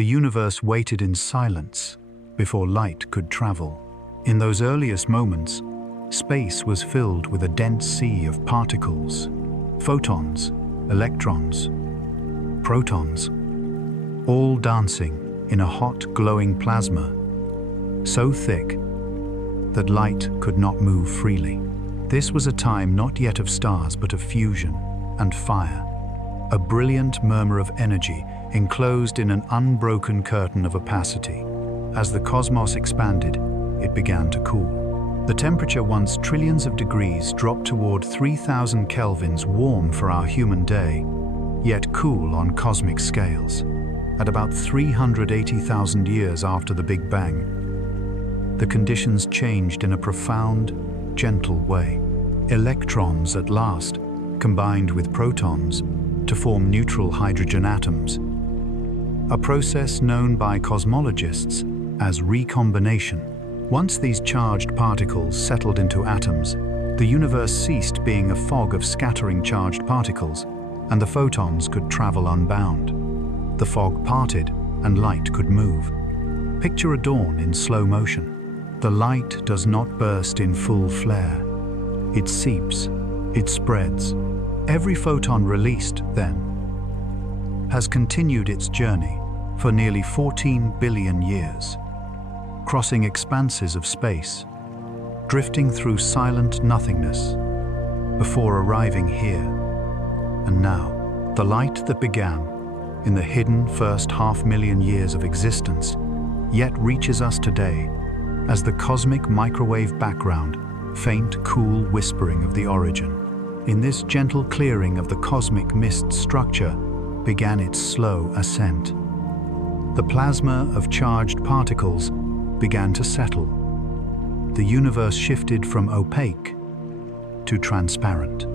The universe waited in silence before light could travel. In those earliest moments, space was filled with a dense sea of particles, photons, electrons, protons, all dancing in a hot, glowing plasma, so thick that light could not move freely. This was a time not yet of stars but of fusion and fire, a brilliant murmur of energy enclosed in an unbroken curtain of opacity. As the cosmos expanded, it began to cool. The temperature, once trillions of degrees, dropped toward 3,000 kelvins, warm for our human day, yet cool on cosmic scales. At about 380,000 years after the Big Bang, the conditions changed in a profound, gentle way. Electrons at last combined with protons to form neutral hydrogen atoms, a process known by cosmologists as recombination. Once these charged particles settled into atoms, the universe ceased being a fog of scattering charged particles, and the photons could travel unbound. The fog parted and light could move. Picture a dawn in slow motion. The light does not burst in full flare. It seeps, it spreads. Every photon released, then, has continued its journey for nearly 14 billion years, crossing expanses of space, drifting through silent nothingness, before arriving here. And now, the light that began in the hidden first 500,000 years of existence yet reaches us today as the cosmic microwave background, faint, cool whispering of the origin. In this gentle clearing of the cosmic mist structure began its slow ascent. The plasma of charged particles began to settle. The universe shifted from opaque to transparent.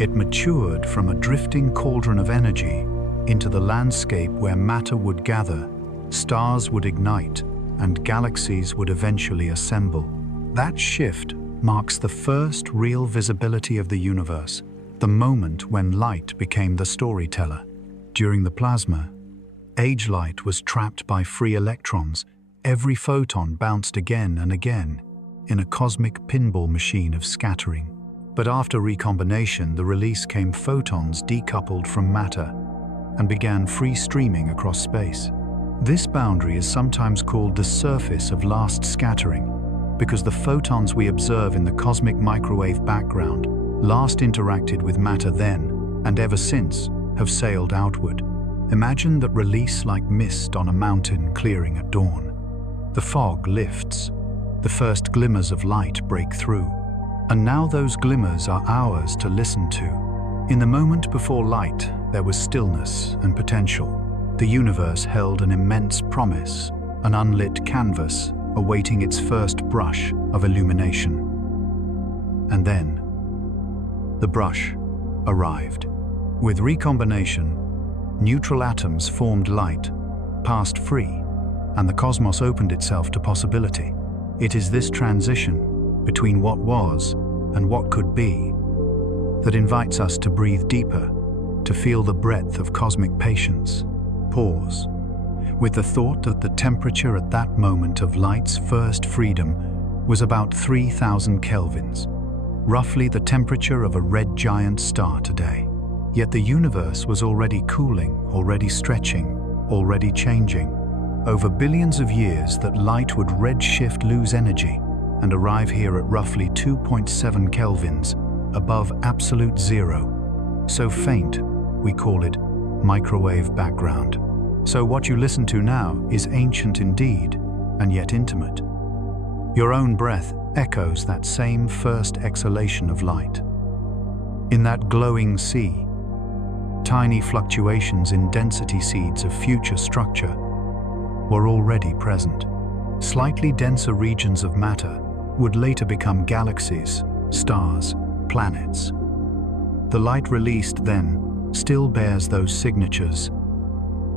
It matured from a drifting cauldron of energy into the landscape where matter would gather, stars would ignite, and galaxies would eventually assemble. That shift marks the first real visibility of the universe, the moment when light became the storyteller. During the plasma, age light was trapped by free electrons. Every photon bounced again and again in a cosmic pinball machine of scattering. But after recombination, the release came photons decoupled from matter and began free streaming across space. This boundary is sometimes called the surface of last scattering, because the photons we observe in the cosmic microwave background last interacted with matter then, and ever since, have sailed outward. Imagine that release like mist on a mountain clearing at dawn. The fog lifts, the first glimmers of light break through, and now those glimmers are ours to listen to. In the moment before light, there was stillness and potential. The universe held an immense promise, an unlit canvas awaiting its first brush of illumination. And then, the brush arrived. With recombination, neutral atoms formed light, passed free, and the cosmos opened itself to possibility. It is this transition between what was and what could be that invites us to breathe deeper, to feel the breadth of cosmic patience. Pause, with the thought that the temperature at that moment of light's first freedom was about 3,000 kelvins, roughly the temperature of a red giant star today. Yet the universe was already cooling, already stretching, already changing. Over billions of years, that light would redshift, lose energy, and arrive here at roughly 2.7 kelvins, above absolute zero. So faint, we call it microwave background. So what you listen to now is ancient indeed, and yet intimate. Your own breath echoes that same first exhalation of light. In that glowing sea, tiny fluctuations in density seeds of future structure were already present. Slightly denser regions of matter would later become galaxies, stars, planets. The light released then still bears those signatures,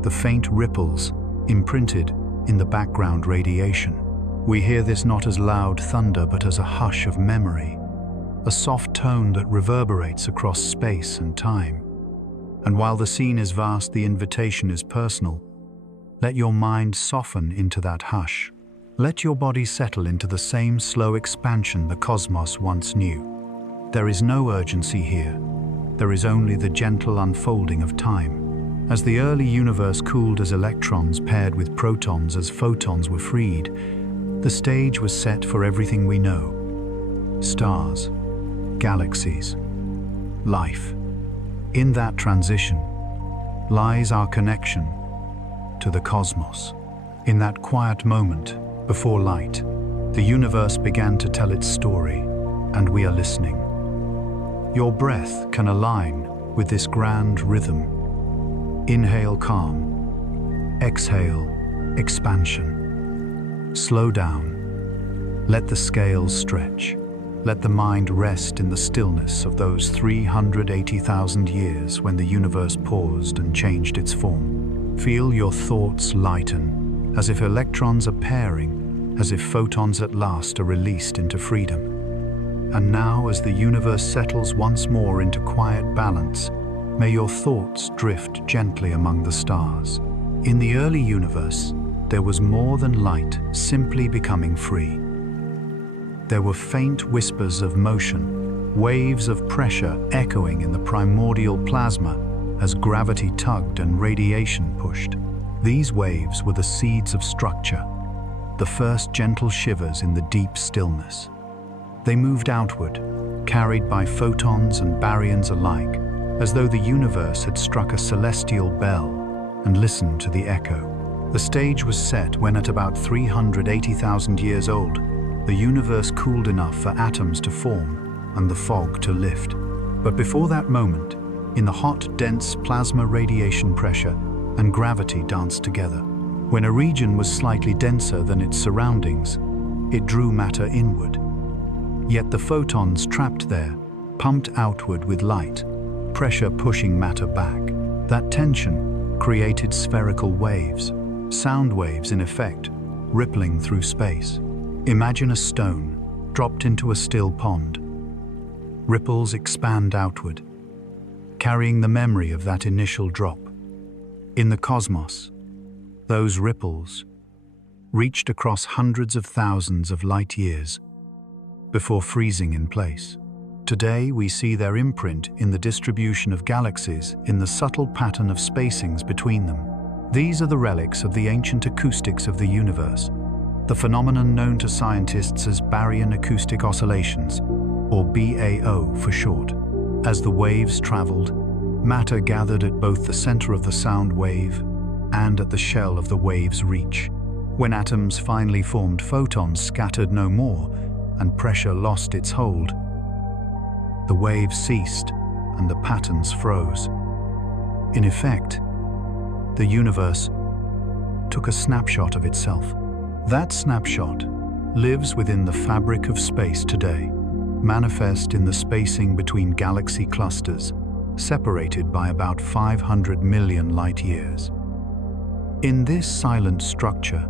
the faint ripples imprinted in the background radiation. We hear this not as loud thunder but as a hush of memory, a soft tone that reverberates across space and time. And while the scene is vast, the invitation is personal. Let your mind soften into that hush. Let your body settle into the same slow expansion the cosmos once knew. There is no urgency here. There is only the gentle unfolding of time. As the early universe cooled as electrons paired with protons as photons were freed, the stage was set for everything we know. Stars, galaxies, life. In that transition lies our connection to the cosmos. In that quiet moment before light, the universe began to tell its story, and we are listening. Your breath can align with this grand rhythm. Inhale calm, exhale expansion. Slow down, let the scales stretch. Let the mind rest in the stillness of those 380,000 years when the universe paused and changed its form. Feel your thoughts lighten, as if electrons are pairing, as if photons at last are released into freedom. And now, as the universe settles once more into quiet balance, may your thoughts drift gently among the stars. In the early universe, there was more than light simply becoming free. There were faint whispers of motion, waves of pressure echoing in the primordial plasma as gravity tugged and radiation pushed. These waves were the seeds of structure, the first gentle shivers in the deep stillness. They moved outward, carried by photons and baryons alike, as though the universe had struck a celestial bell and listened to the echo. The stage was set when, at about 380,000 years old, the universe cooled enough for atoms to form and the fog to lift. But before that moment, in the hot, dense plasma, radiation pressure and gravity danced together. When a region was slightly denser than its surroundings, it drew matter inward. Yet the photons trapped there pumped outward with light, pressure pushing matter back. That tension created spherical waves, sound waves in effect, rippling through space. Imagine a stone dropped into a still pond. Ripples expand outward, carrying the memory of that initial drop. In the cosmos, those ripples reached across hundreds of thousands of light years before freezing in place. Today, we see their imprint in the distribution of galaxies, in the subtle pattern of spacings between them. These are the relics of the ancient acoustics of the universe, the phenomenon known to scientists as baryon acoustic oscillations, or BAO for short. As the waves traveled, matter gathered at both the center of the sound wave and at the shell of the wave's reach. When atoms finally formed, photons scattered no more, and pressure lost its hold. The waves ceased, and the patterns froze. In effect, the universe took a snapshot of itself. That snapshot lives within the fabric of space today, manifest in the spacing between galaxy clusters, separated by about 500 million light years. In this silent structure,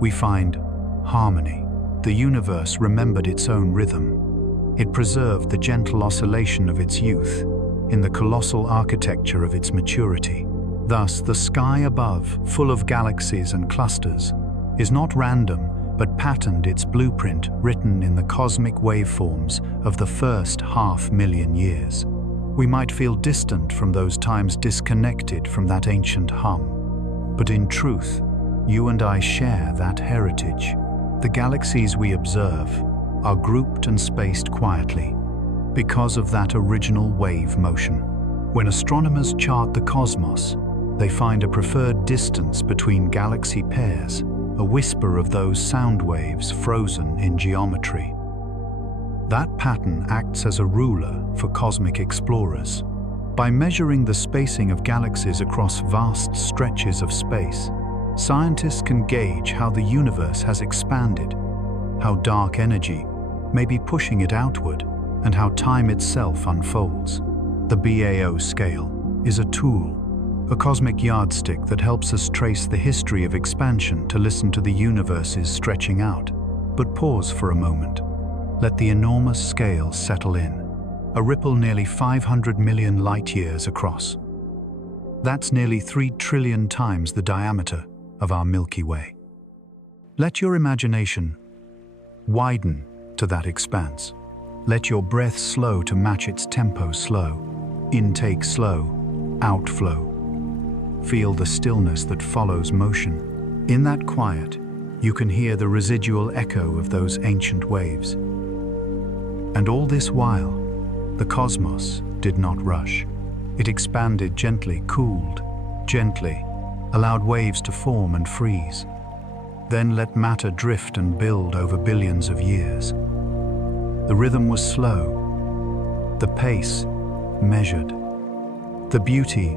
we find harmony. The universe remembered its own rhythm. It preserved the gentle oscillation of its youth in the colossal architecture of its maturity. Thus, the sky above, full of galaxies and clusters, is not random, but patterned, its blueprint written in the cosmic waveforms of the first 500,000 years. We might feel distant from those times, disconnected from that ancient hum. But in truth, you and I share that heritage. The galaxies we observe are grouped and spaced quietly because of that original wave motion. When astronomers chart the cosmos, they find a preferred distance between galaxy pairs, a whisper of those sound waves frozen in geometry. That pattern acts as a ruler for cosmic explorers. By measuring the spacing of galaxies across vast stretches of space, scientists can gauge how the universe has expanded, how dark energy may be pushing it outward, and how time itself unfolds. The BAO scale is a tool, a cosmic yardstick that helps us trace the history of expansion, to listen to the universe's stretching out. But pause for a moment. Let the enormous scale settle in. A ripple nearly 500 million light years across. That's nearly 3 trillion times the diameter of our Milky Way. Let your imagination widen to that expanse. Let your breath slow to match its tempo. Slow, intake slow, outflow. Feel the stillness that follows motion. In that quiet, you can hear the residual echo of those ancient waves. And all this while, the cosmos did not rush. It expanded gently, cooled gently, allowed waves to form and freeze, then let matter drift and build over billions of years. The rhythm was slow, the pace measured, the beauty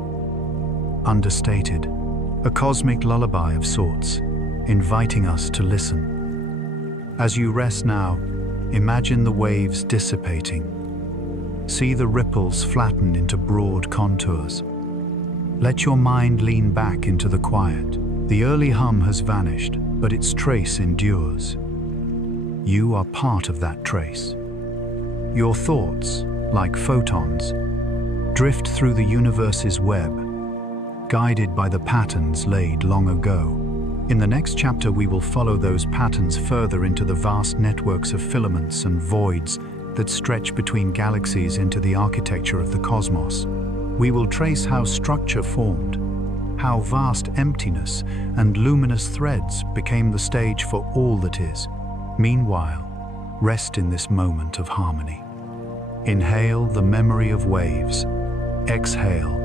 understated, a cosmic lullaby of sorts, inviting us to listen. As you rest now, imagine the waves dissipating. See the ripples flatten into broad contours. Let your mind lean back into the quiet. The early hum has vanished, but its trace endures. You are part of that trace. Your thoughts, like photons, drift through the universe's web, guided by the patterns laid long ago. In the next chapter, we will follow those patterns further into the vast networks of filaments and voids that stretch between galaxies into the architecture of the cosmos. We will trace how structure formed, how vast emptiness and luminous threads became the stage for all that is. Meanwhile, rest in this moment of harmony. Inhale the memory of waves, exhale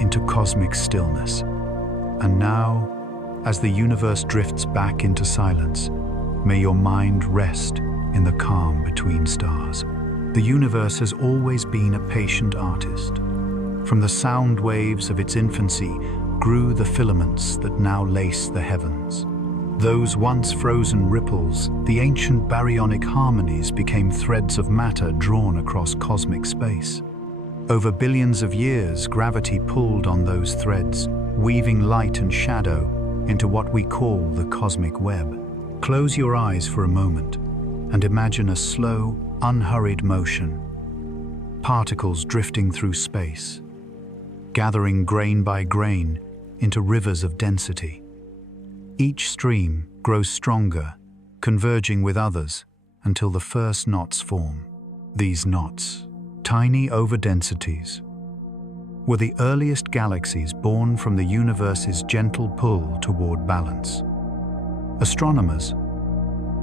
into cosmic stillness. And now, as the universe drifts back into silence, may your mind rest in the calm between stars. The universe has always been a patient artist. From the sound waves of its infancy grew the filaments that now lace the heavens. Those once frozen ripples, the ancient baryonic harmonies, became threads of matter drawn across cosmic space. Over billions of years, gravity pulled on those threads, weaving light and shadow into what we call the cosmic web. Close your eyes for a moment and imagine a slow, unhurried motion. Particles drifting through space, gathering grain by grain into rivers of density. Each stream grows stronger, converging with others until the first knots form. These knots, tiny overdensities, were the earliest galaxies born from the universe's gentle pull toward balance. Astronomers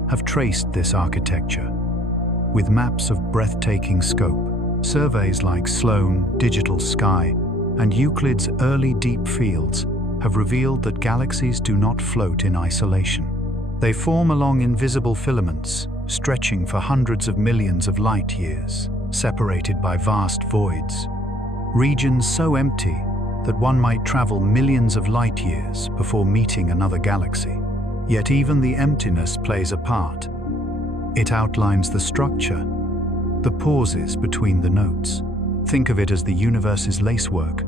have traced this architecture with maps of breathtaking scope. Surveys like Sloan Digital Sky and Euclid's early deep fields have revealed that galaxies do not float in isolation. They form along invisible filaments, stretching for hundreds of millions of light years, separated by vast voids. Regions so empty that one might travel millions of light years before meeting another galaxy. Yet even the emptiness plays a part. It outlines the structure, the pauses between the notes. Think of it as the universe's lacework,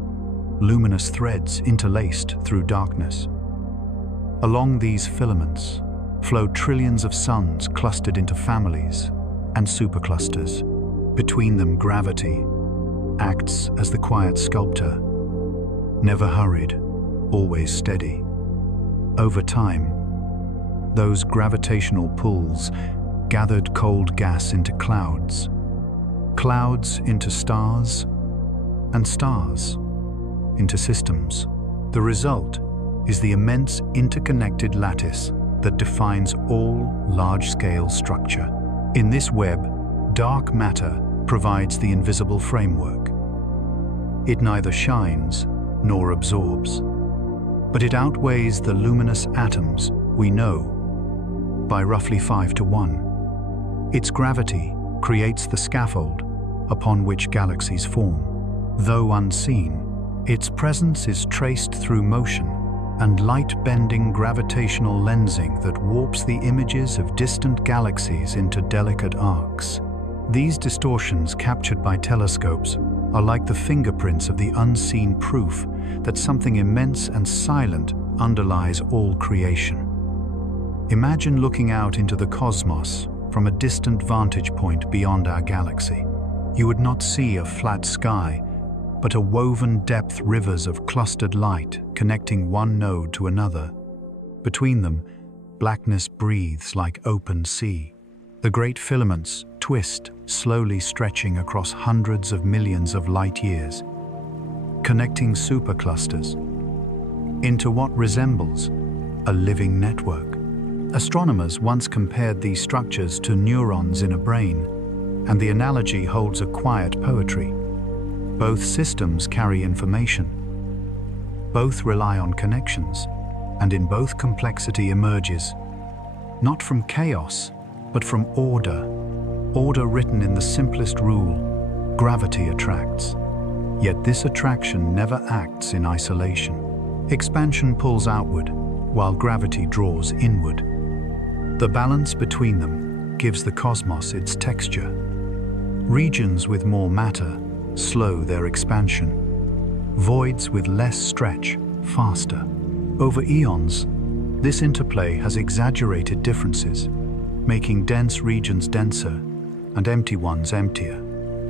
luminous threads interlaced through darkness. Along these filaments flow trillions of suns clustered into families and superclusters. Between them, gravity acts as the quiet sculptor, never hurried, always steady. Over time, those gravitational pulls gathered cold gas into clouds, clouds into stars, and stars into systems. The result is the immense interconnected lattice that defines all large-scale structure. In this web, dark matter provides the invisible framework. It neither shines nor absorbs, but it outweighs the luminous atoms we know by roughly 5 to 1. Its gravity creates the scaffold upon which galaxies form. Though unseen, its presence is traced through motion and light-bending gravitational lensing that warps the images of distant galaxies into delicate arcs. These distortions, captured by telescopes, are like the fingerprints of the unseen proof that something immense and silent underlies all creation. Imagine looking out into the cosmos from a distant vantage point beyond our galaxy. You would not see a flat sky, but are woven depth rivers of clustered light connecting one node to another. Between them, blackness breathes like open sea. The great filaments twist, slowly stretching across hundreds of millions of light years, connecting superclusters into what resembles a living network. Astronomers once compared these structures to neurons in a brain, and the analogy holds a quiet poetry. Both systems carry information. Both rely on connections, and in both complexity emerges, not from chaos, but from order. Order written in the simplest rule: gravity attracts. Yet this attraction never acts in isolation. Expansion pulls outward, while gravity draws inward. The balance between them gives the cosmos its texture. Regions with more matter slow their expansion. Voids with less stretch faster. Over eons, this interplay has exaggerated differences, making dense regions denser and empty ones emptier.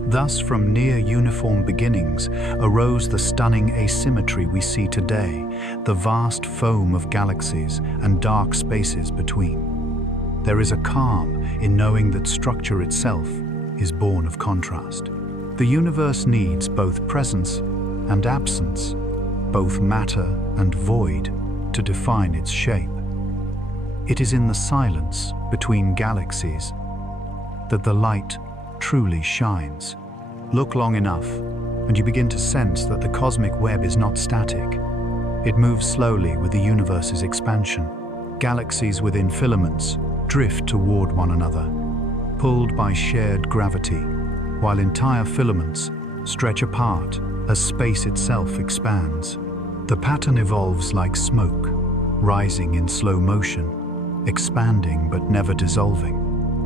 Thus, from near uniform beginnings arose the stunning asymmetry we see today, the vast foam of galaxies and dark spaces between. There is a calm in knowing that structure itself is born of contrast. The universe needs both presence and absence, both matter and void, to define its shape. It is in the silence between galaxies that the light truly shines. Look long enough, and you begin to sense that the cosmic web is not static. It moves slowly with the universe's expansion. Galaxies within filaments drift toward one another, pulled by shared gravity, while entire filaments stretch apart as space itself expands. The pattern evolves like smoke, rising in slow motion, expanding but never dissolving.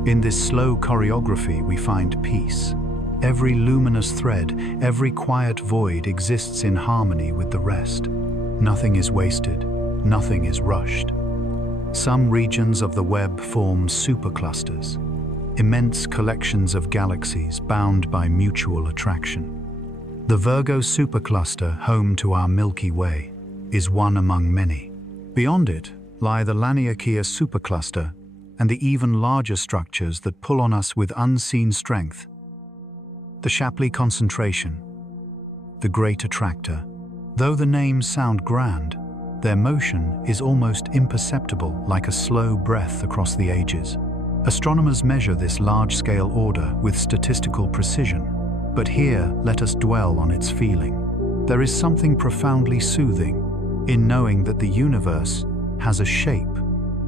In this slow choreography we find peace. Every luminous thread, every quiet void exists in harmony with the rest. Nothing is wasted, nothing is rushed. Some regions of the web form superclusters, immense collections of galaxies bound by mutual attraction. The Virgo supercluster, home to our Milky Way, is one among many. Beyond it lie the Laniakea supercluster and the even larger structures that pull on us with unseen strength. The Shapley concentration, the great attractor. Though the names sound grand, their motion is almost imperceptible, like a slow breath across the ages. Astronomers measure this large-scale order with statistical precision, but here let us dwell on its feeling. There is something profoundly soothing in knowing that the universe has a shape,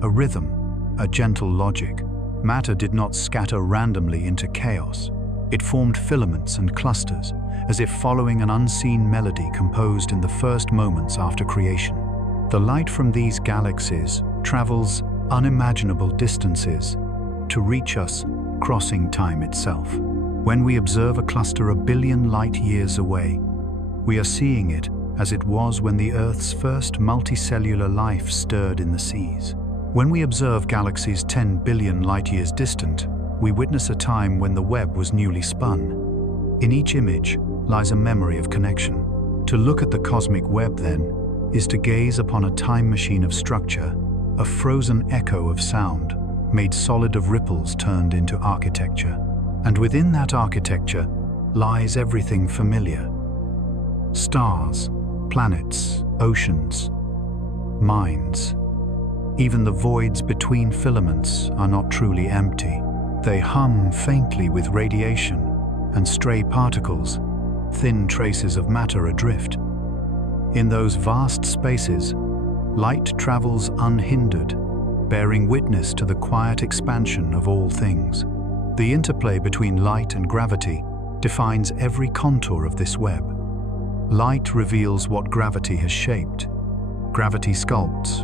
a rhythm, a gentle logic. Matter did not scatter randomly into chaos. It formed filaments and clusters, as if following an unseen melody composed in the first moments after creation. The light from these galaxies travels unimaginable distances to reach us, crossing time itself. When we observe a cluster a billion light years away, we are seeing it as it was when the Earth's first multicellular life stirred in the seas. When we observe galaxies 10 billion light years distant, we witness a time when the web was newly spun. In each image lies a memory of connection. To look at the cosmic web, then, is to gaze upon a time machine of structure, a frozen echo of sound, made solid of ripples turned into architecture. And within that architecture lies everything familiar. Stars, planets, oceans, minds. Even the voids between filaments are not truly empty. They hum faintly with radiation and stray particles, thin traces of matter adrift. In those vast spaces, light travels unhindered, bearing witness to the quiet expansion of all things. The interplay between light and gravity defines every contour of this web. Light reveals what gravity has shaped. Gravity sculpts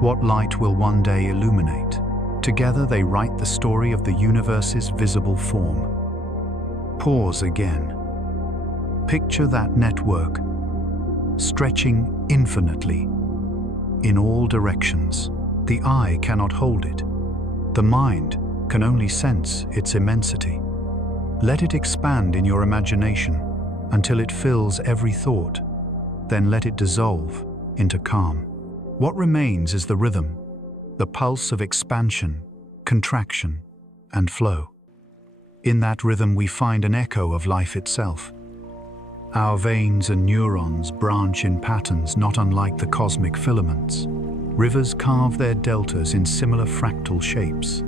what light will one day illuminate. Together they write the story of the universe's visible form. Pause again. Picture that network, stretching infinitely, in all directions. The eye cannot hold it. The mind can only sense its immensity. Let it expand in your imagination, until it fills every thought, then let it dissolve into calm. What remains is the rhythm, the pulse of expansion, contraction, and flow. In that rhythm we find an echo of life itself. Our veins and neurons branch in patterns not unlike the cosmic filaments. Rivers carve their deltas in similar fractal shapes.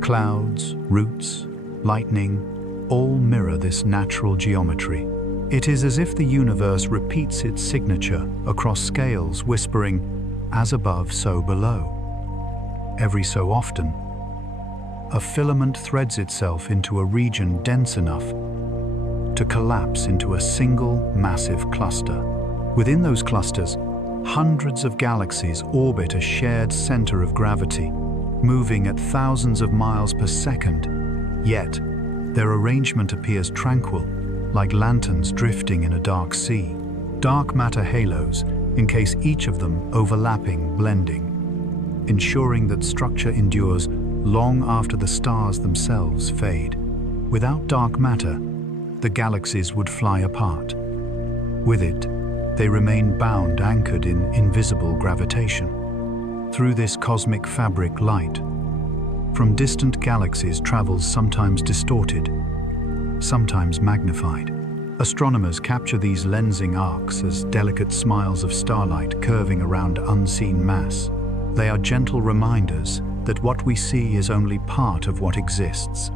Clouds, roots, lightning, all mirror this natural geometry. It is as if the universe repeats its signature across scales, whispering, "As above, so below." Every so often, a filament threads itself into a region dense enough to collapse into a single massive cluster. Within those clusters, hundreds of galaxies orbit a shared center of gravity, moving at thousands of miles per second. Yet, their arrangement appears tranquil, like lanterns drifting in a dark sea. Dark matter halos encase each of them, overlapping, blending, ensuring that structure endures long after the stars themselves fade. Without dark matter, the galaxies would fly apart. With it, they remain bound, anchored in invisible gravitation. Through this cosmic fabric, light from distant galaxies travels, sometimes distorted, sometimes magnified. Astronomers capture these lensing arcs as delicate smiles of starlight curving around unseen mass. They are gentle reminders that what we see is only part of what exists.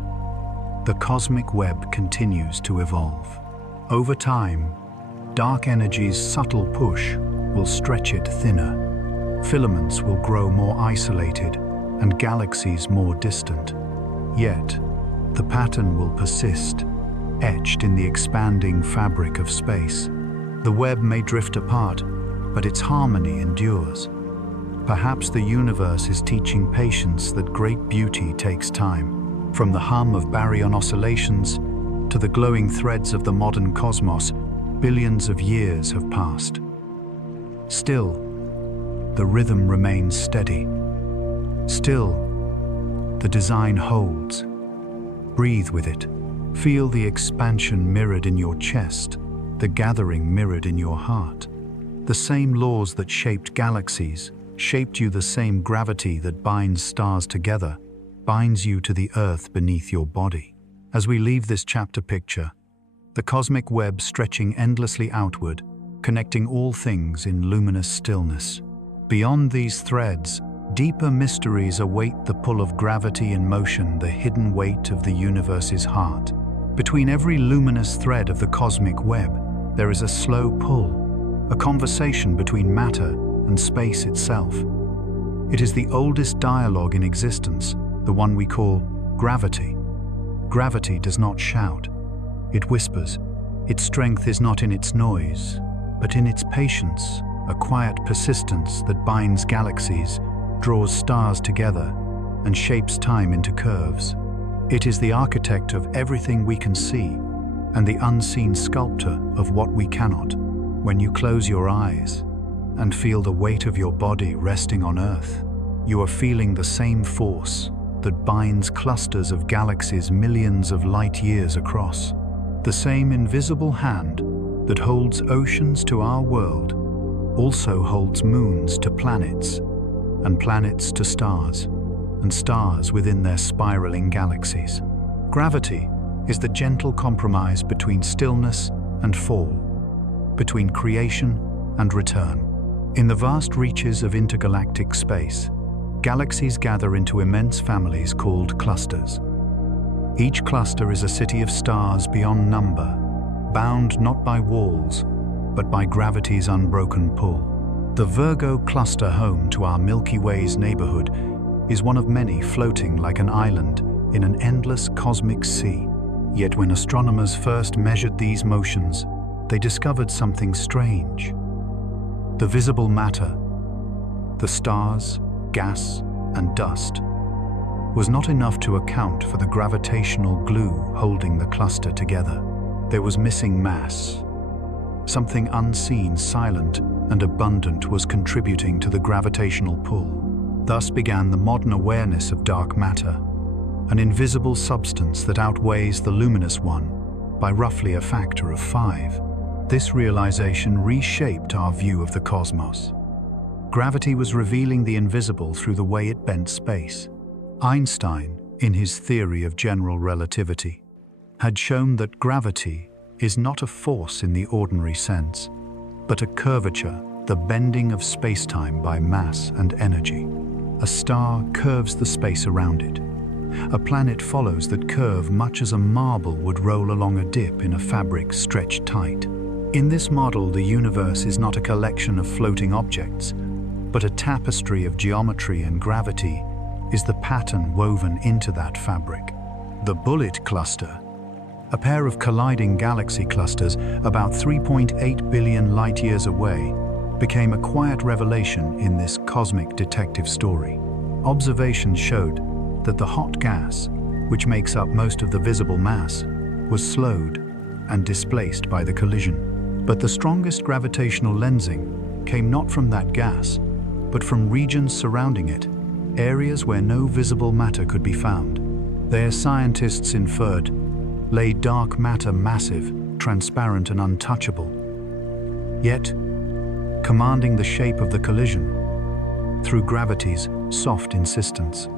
The cosmic web continues to evolve. Over time, dark energy's subtle push will stretch it thinner. Filaments will grow more isolated and galaxies more distant. Yet, the pattern will persist, etched in the expanding fabric of space. The web may drift apart, but its harmony endures. Perhaps the universe is teaching patience that great beauty takes time. From the hum of baryon oscillations to the glowing threads of the modern cosmos, billions of years have passed. Still, the rhythm remains steady. Still, the design holds. Breathe with it. Feel the expansion mirrored in your chest, the gathering mirrored in your heart. The same laws that shaped galaxies shaped you. The same gravity that binds stars together binds you to the earth beneath your body. As we leave this chapter, picture the cosmic web stretching endlessly outward, connecting all things in luminous stillness. Beyond these threads, deeper mysteries await: the pull of gravity in motion, the hidden weight of the universe's heart. Between every luminous thread of the cosmic web, there is a slow pull, a conversation between matter and space itself. It is the oldest dialogue in existence, the one we call gravity. Gravity does not shout, it whispers. Its strength is not in its noise, but in its patience, a quiet persistence that binds galaxies, draws stars together, and shapes time into curves. It is the architect of everything we can see, and the unseen sculptor of what we cannot. When you close your eyes and feel the weight of your body resting on Earth, you are feeling the same force that binds clusters of galaxies millions of light years across. The same invisible hand that holds oceans to our world also holds moons to planets, and planets to stars, and stars within their spiraling galaxies. Gravity is the gentle compromise between stillness and fall, between creation and return. In the vast reaches of intergalactic space, galaxies gather into immense families called clusters. Each cluster is a city of stars beyond number, bound not by walls, but by gravity's unbroken pull. The Virgo cluster, home to our Milky Way's neighborhood, is one of many floating like an island in an endless cosmic sea. Yet when astronomers first measured these motions, they discovered something strange. The visible matter, the stars, gas, and dust, was not enough to account for the gravitational glue holding the cluster together. There was missing mass. Something unseen, silent, and abundant was contributing to the gravitational pull. Thus began the modern awareness of dark matter, an invisible substance that outweighs the luminous one, by roughly a factor of 5. This realization reshaped our view of the cosmos. Gravity was revealing the invisible through the way it bent space. Einstein, in his theory of general relativity, had shown that gravity is not a force in the ordinary sense, but a curvature, the bending of spacetime by mass and energy. A star curves the space around it. A planet follows that curve much as a marble would roll along a dip in a fabric stretched tight. In this model, the universe is not a collection of floating objects, but a tapestry of geometry, and gravity is the pattern woven into that fabric. The Bullet Cluster, a pair of colliding galaxy clusters about 3.8 billion light-years away, became a quiet revelation in this cosmic detective story. Observations showed that the hot gas, which makes up most of the visible mass, was slowed and displaced by the collision. But the strongest gravitational lensing came not from that gas, but from regions surrounding it, areas where no visible matter could be found. There, scientists inferred, lay dark matter, massive, transparent and untouchable, yet commanding the shape of the collision through gravity's soft insistence.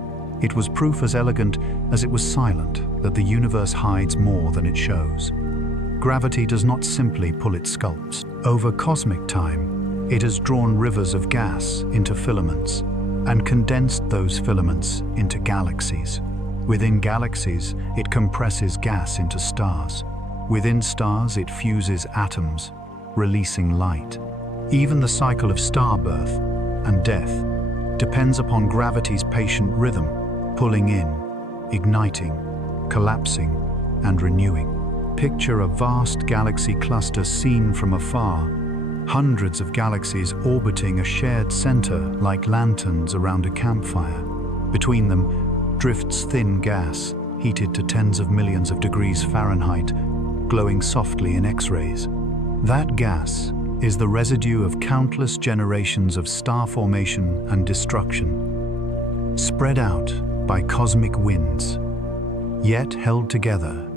It was proof as elegant as it was silent that the universe hides more than it shows. Gravity does not simply pull its sculpts. Over cosmic time, it has drawn rivers of gas into filaments and condensed those filaments into galaxies. Within galaxies, it compresses gas into stars. Within stars, it fuses atoms, releasing light. Even the cycle of star birth and death depends upon gravity's patient rhythm, pulling in, igniting, collapsing, and renewing. Picture a vast galaxy cluster seen from afar, hundreds of galaxies orbiting a shared center like lanterns around a campfire. Between them drifts thin gas, heated to tens of millions of degrees Fahrenheit, glowing softly in X-rays. That gas is the residue of countless generations of star formation and destruction, spread out by cosmic winds, yet held together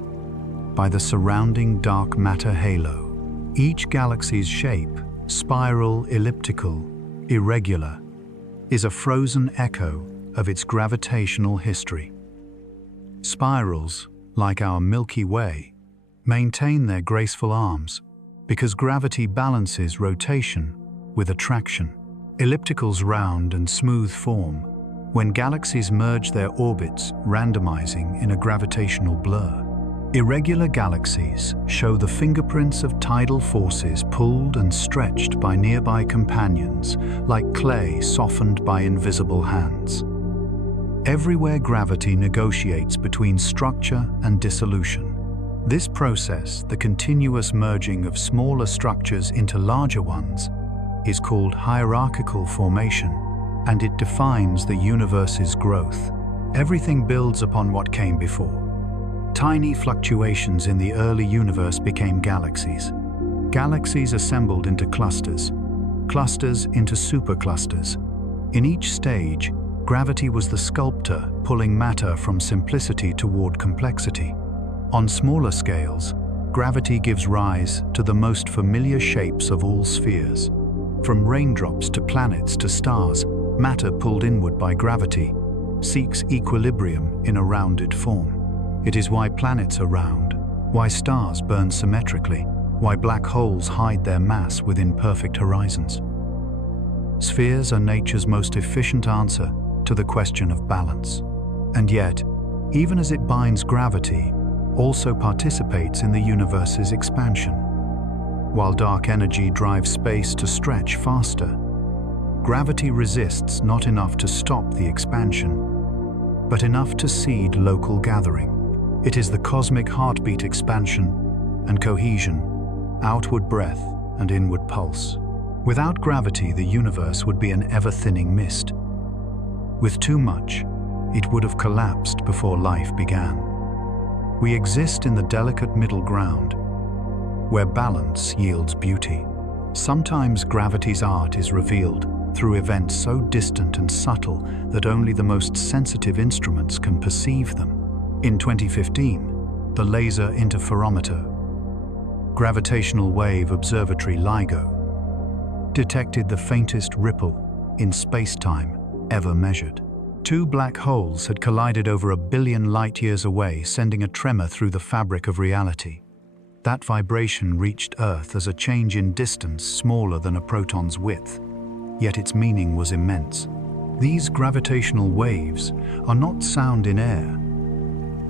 by the surrounding dark matter halo. Each galaxy's shape, spiral, elliptical, irregular, is a frozen echo of its gravitational history. Spirals, like our Milky Way, maintain their graceful arms because gravity balances rotation with attraction. Ellipticals round and smooth form when galaxies merge their orbits, randomizing in a gravitational blur. Irregular galaxies show the fingerprints of tidal forces pulled and stretched by nearby companions, like clay softened by invisible hands. Everywhere gravity negotiates between structure and dissolution. This process, the continuous merging of smaller structures into larger ones, is called hierarchical formation, and it defines the universe's growth. Everything builds upon what came before. Tiny fluctuations in the early universe became galaxies. Galaxies assembled into clusters, clusters into superclusters. In each stage, gravity was the sculptor pulling matter from simplicity toward complexity. On smaller scales, gravity gives rise to the most familiar shapes of all spheres. From raindrops to planets to stars, matter pulled inward by gravity seeks equilibrium in a rounded form. It is why planets are round, why stars burn symmetrically, why black holes hide their mass within perfect horizons. Spheres are nature's most efficient answer to the question of balance. And yet, even as it binds gravity, also participates in the universe's expansion. While dark energy drives space to stretch faster, gravity resists not enough to stop the expansion, but enough to seed local gathering. It is the cosmic heartbeat, expansion and cohesion, outward breath and inward pulse. Without gravity, the universe would be an ever-thinning mist. With too much, it would have collapsed before life began. We exist in the delicate middle ground, where balance yields beauty. Sometimes gravity's art is revealed through events so distant and subtle that only the most sensitive instruments can perceive them. In 2015, the laser interferometer Gravitational Wave Observatory LIGO detected the faintest ripple in spacetime ever measured. Two black holes had collided over 1 billion light-years away, sending a tremor through the fabric of reality. That vibration reached Earth as a change in distance smaller than a proton's width, yet its meaning was immense. These gravitational waves are not sound in air,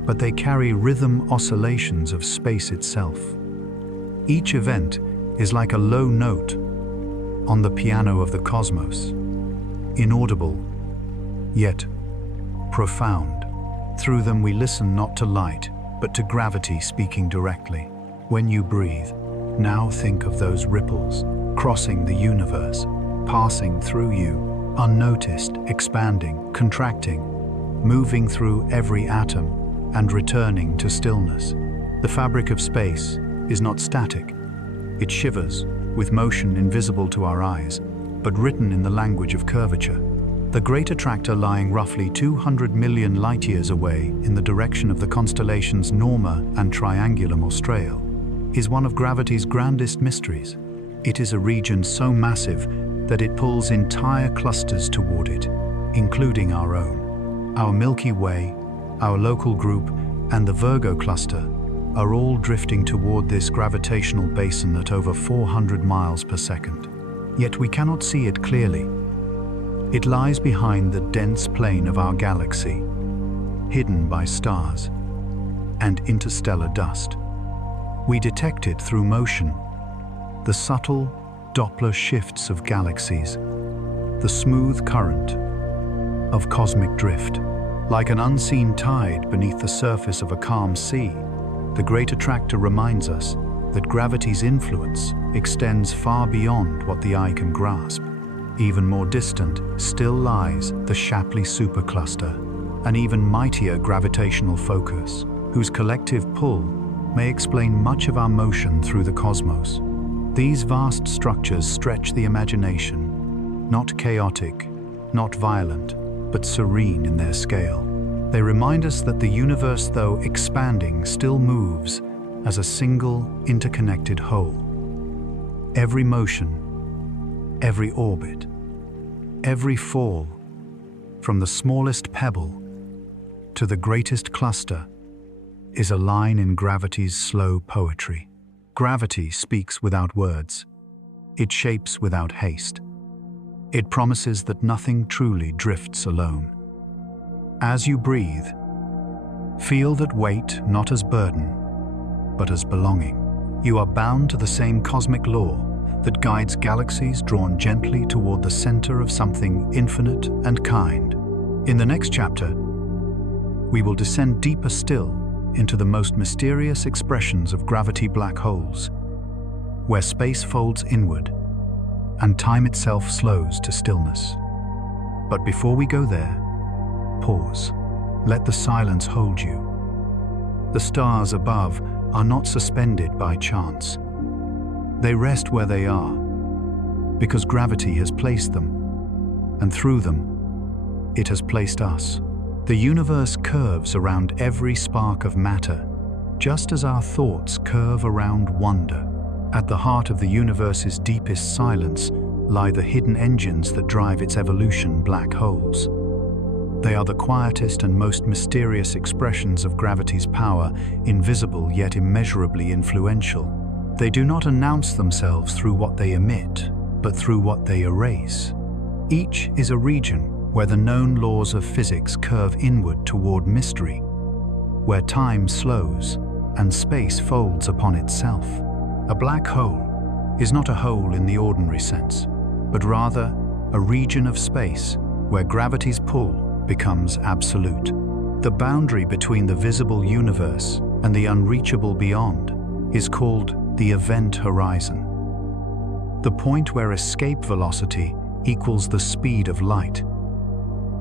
but they carry rhythm oscillations of space itself. Each event is like a low note on the piano of the cosmos, inaudible, yet profound. Through them we listen not to light, but to gravity speaking directly. When you breathe, now think of those ripples, crossing the universe, passing through you, unnoticed, expanding, contracting, moving through every atom, and returning to stillness. The fabric of space is not static. It shivers, with motion invisible to our eyes, but written in the language of curvature. The Great Attractor, lying roughly 200 million light-years away in the direction of the constellations Norma and Triangulum Australe, is one of gravity's grandest mysteries. It is a region so massive that it pulls entire clusters toward it, including our own. Our Milky Way, our local group, and the Virgo cluster are all drifting toward this gravitational basin at over 400 miles per second. Yet we cannot see it clearly. It lies behind the dense plane of our galaxy, hidden by stars and interstellar dust. We detect it through motion, the subtle Doppler shifts of galaxies, the smooth current of cosmic drift. Like an unseen tide beneath the surface of a calm sea, the Great Attractor reminds us that gravity's influence extends far beyond what the eye can grasp. Even more distant still lies the Shapley supercluster, an even mightier gravitational focus, whose collective pull may explain much of our motion through the cosmos. These vast structures stretch the imagination, not chaotic, not violent, but serene in their scale. They remind us that the universe, though expanding, still moves as a single, interconnected whole. Every motion, every orbit, every fall, from the smallest pebble to the greatest cluster, is a line in gravity's slow poetry. Gravity speaks without words. It shapes without haste. It promises that nothing truly drifts alone. As you breathe, feel that weight not as burden, but as belonging. You are bound to the same cosmic law that guides galaxies drawn gently toward the center of something infinite and kind. In the next chapter, we will descend deeper still into the most mysterious expressions of gravity black holes, where space folds inward and time itself slows to stillness. But before we go there, pause. Let the silence hold you. The stars above are not suspended by chance. They rest where they are, because gravity has placed them, and through them, it has placed us. The universe curves around every spark of matter, just as our thoughts curve around wonder. At the heart of the universe's deepest silence lie the hidden engines that drive its evolution, black holes. They are the quietest and most mysterious expressions of gravity's power, invisible yet immeasurably influential. They do not announce themselves through what they emit, but through what they erase. Each is a region where the known laws of physics curve inward toward mystery, where time slows and space folds upon itself. A black hole is not a hole in the ordinary sense, but rather a region of space where gravity's pull becomes absolute. The boundary between the visible universe and the unreachable beyond is called the event horizon, the point where escape velocity equals the speed of light.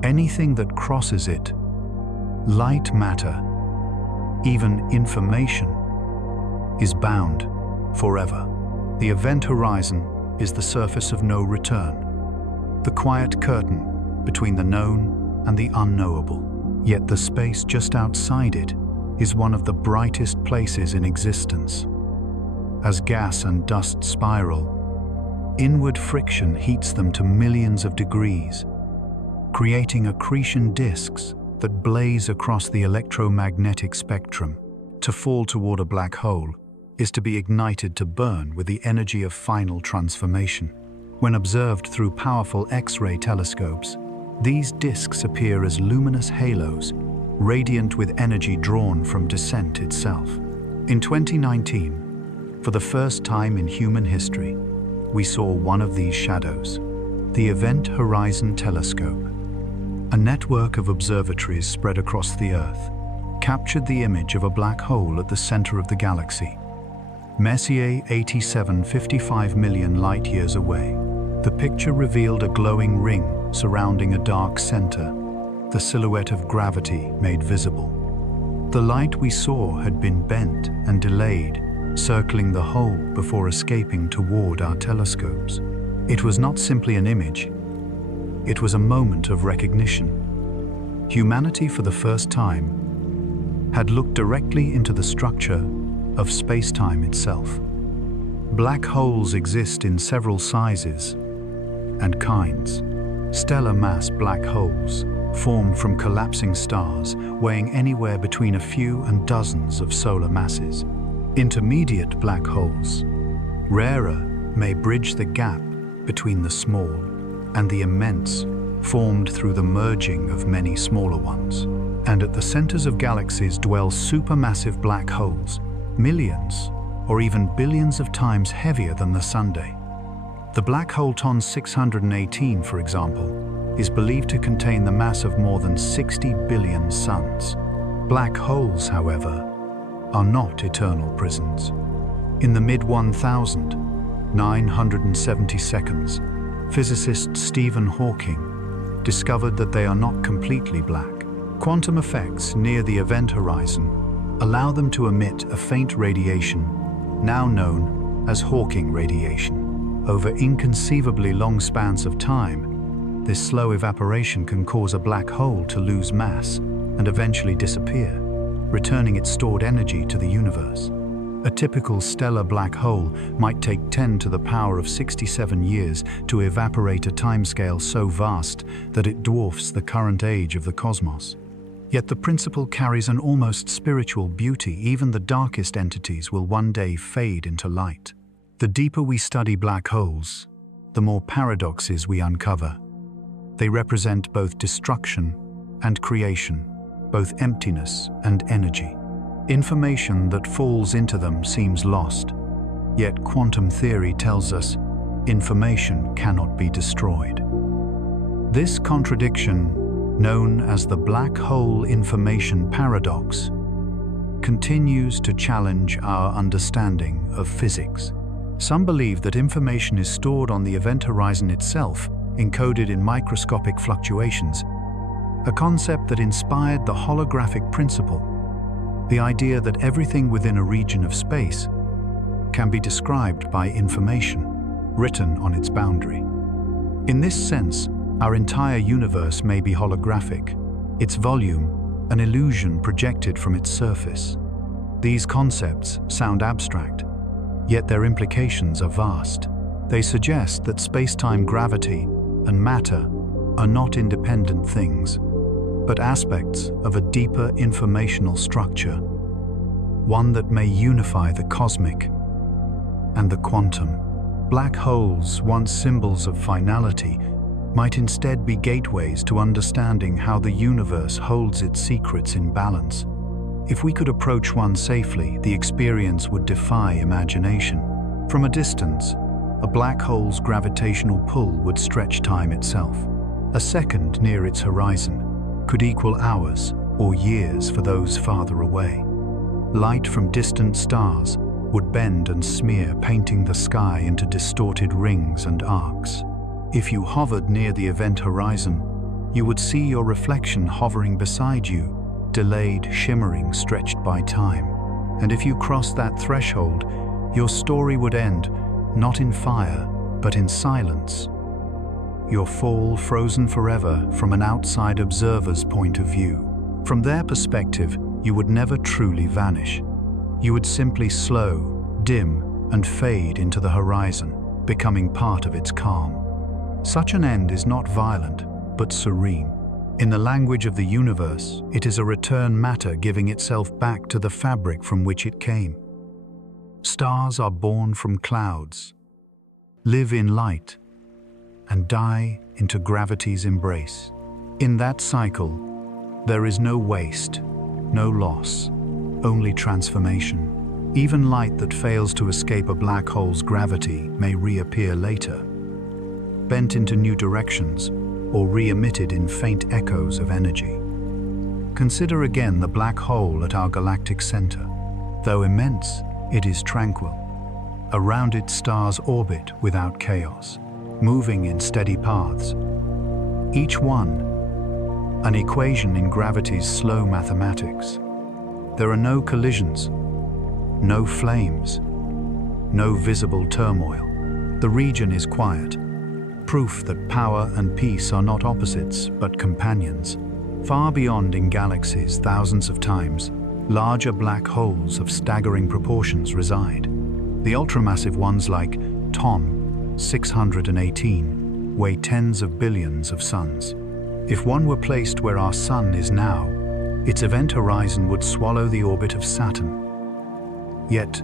Anything that crosses it, light, matter, even information, is bound forever. The event horizon is the surface of no return, the quiet curtain between the known and the unknowable. Yet the space just outside it is one of the brightest places in existence. As gas and dust spiral, inward friction heats them to millions of degrees, creating accretion disks that blaze across the electromagnetic spectrum. To fall toward a black hole is to be ignited to burn with the energy of final transformation. When observed through powerful X-ray telescopes, these disks appear as luminous halos, radiant with energy drawn from descent itself. In 2019, for the first time in human history, we saw one of these shadows. The Event Horizon Telescope, a network of observatories spread across the Earth, captured the image of a black hole at the center of the galaxy. Messier 8755 million light-years away. The picture revealed a glowing ring surrounding a dark center, the silhouette of gravity made visible. The light we saw had been bent and delayed, circling the hole before escaping toward our telescopes. It was not simply an image, it was a moment of recognition. Humanity, for the first time, had looked directly into the structure of space-time itself. Black holes exist in several sizes and kinds. Stellar mass black holes form from collapsing stars weighing anywhere between a few and dozens of solar masses. Intermediate black holes, rarer, may bridge the gap between the small and the immense, formed through the merging of many smaller ones. And at the centers of galaxies dwell supermassive black holes, millions or even billions of times heavier than the Sunday. The black hole TON 618, for example, is believed to contain the mass of more than 60 billion suns. Black holes, however, are not eternal prisons. In the mid-1970s, physicist Stephen Hawking discovered that they are not completely black. Quantum effects near the event horizon allow them to emit a faint radiation, now known as Hawking radiation. Over inconceivably long spans of time, this slow evaporation can cause a black hole to lose mass and eventually disappear, returning its stored energy to the universe. A typical stellar black hole might take 10 to the power of 67 years to evaporate, a timescale so vast that it dwarfs the current age of the cosmos. Yet the principle carries an almost spiritual beauty. Even the darkest entities will one day fade into light. The deeper we study black holes, the more paradoxes we uncover. They represent both destruction and creation, both emptiness and energy. Information that falls into them seems lost, yet quantum theory tells us information cannot be destroyed. This contradiction, known as the black hole information paradox, continues to challenge our understanding of physics. Some believe that information is stored on the event horizon itself, encoded in microscopic fluctuations, a concept that inspired the holographic principle, the idea that everything within a region of space can be described by information written on its boundary. In this sense, our entire universe may be holographic, its volume an illusion projected from its surface. These concepts sound abstract, yet their implications are vast. They suggest that space-time gravity and matter are not independent things, but aspects of a deeper informational structure, one that may unify the cosmic and the quantum. Black holes, once symbols of finality, might instead be gateways to understanding how the universe holds its secrets in balance. If we could approach one safely, the experience would defy imagination. From a distance, a black hole's gravitational pull would stretch time itself. A second near its horizon could equal hours or years for those farther away. Light from distant stars would bend and smear, painting the sky into distorted rings and arcs. If you hovered near the event horizon, you would see your reflection hovering beside you, delayed, shimmering, stretched by time. And if you crossed that threshold, your story would end not in fire, but in silence. Your fall frozen forever from an outside observer's point of view. From their perspective, you would never truly vanish. You would simply slow, dim, and fade into the horizon, becoming part of its calm. Such an end is not violent, but serene. In the language of the universe, it is a return matter giving itself back to the fabric from which it came. Stars are born from clouds, live in light, and die into gravity's embrace. In that cycle, there is no waste, no loss, only transformation. Even light that fails to escape a black hole's gravity may reappear later, bent into new directions or re-emitted in faint echoes of energy. Consider again the black hole at our galactic center. Though immense, it is tranquil. Around it, stars orbit without chaos, moving in steady paths. Each one, an equation in gravity's slow mathematics. There are no collisions, no flames, no visible turmoil. The region is quiet, proof that power and peace are not opposites but companions. Far beyond, in galaxies thousands of times, larger black holes of staggering proportions reside. The ultramassive ones like TOM 618 weigh tens of billions of suns. If one were placed where our sun is now, its event horizon would swallow the orbit of Saturn. Yet,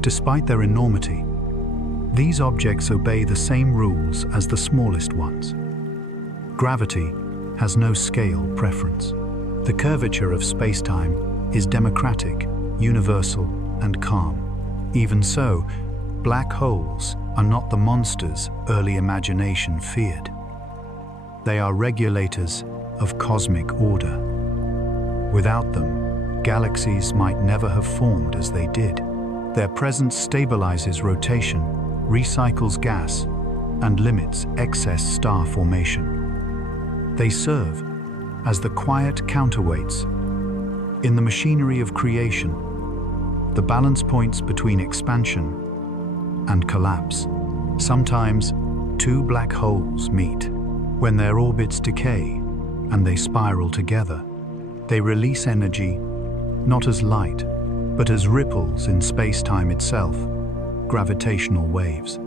despite their enormity, these objects obey the same rules as the smallest ones. Gravity has no scale preference. The curvature of spacetime is democratic, universal, and calm. Even so, black holes are not the monsters early imagination feared. They are regulators of cosmic order. Without them, galaxies might never have formed as they did. Their presence stabilizes rotation, recycles gas, and limits excess star formation. They serve as the quiet counterweights in the machinery of creation, the balance points between expansion and collapse. Sometimes, two black holes meet. When their orbits decay and they spiral together, they release energy not as light, but as ripples in space-time itself, gravitational waves.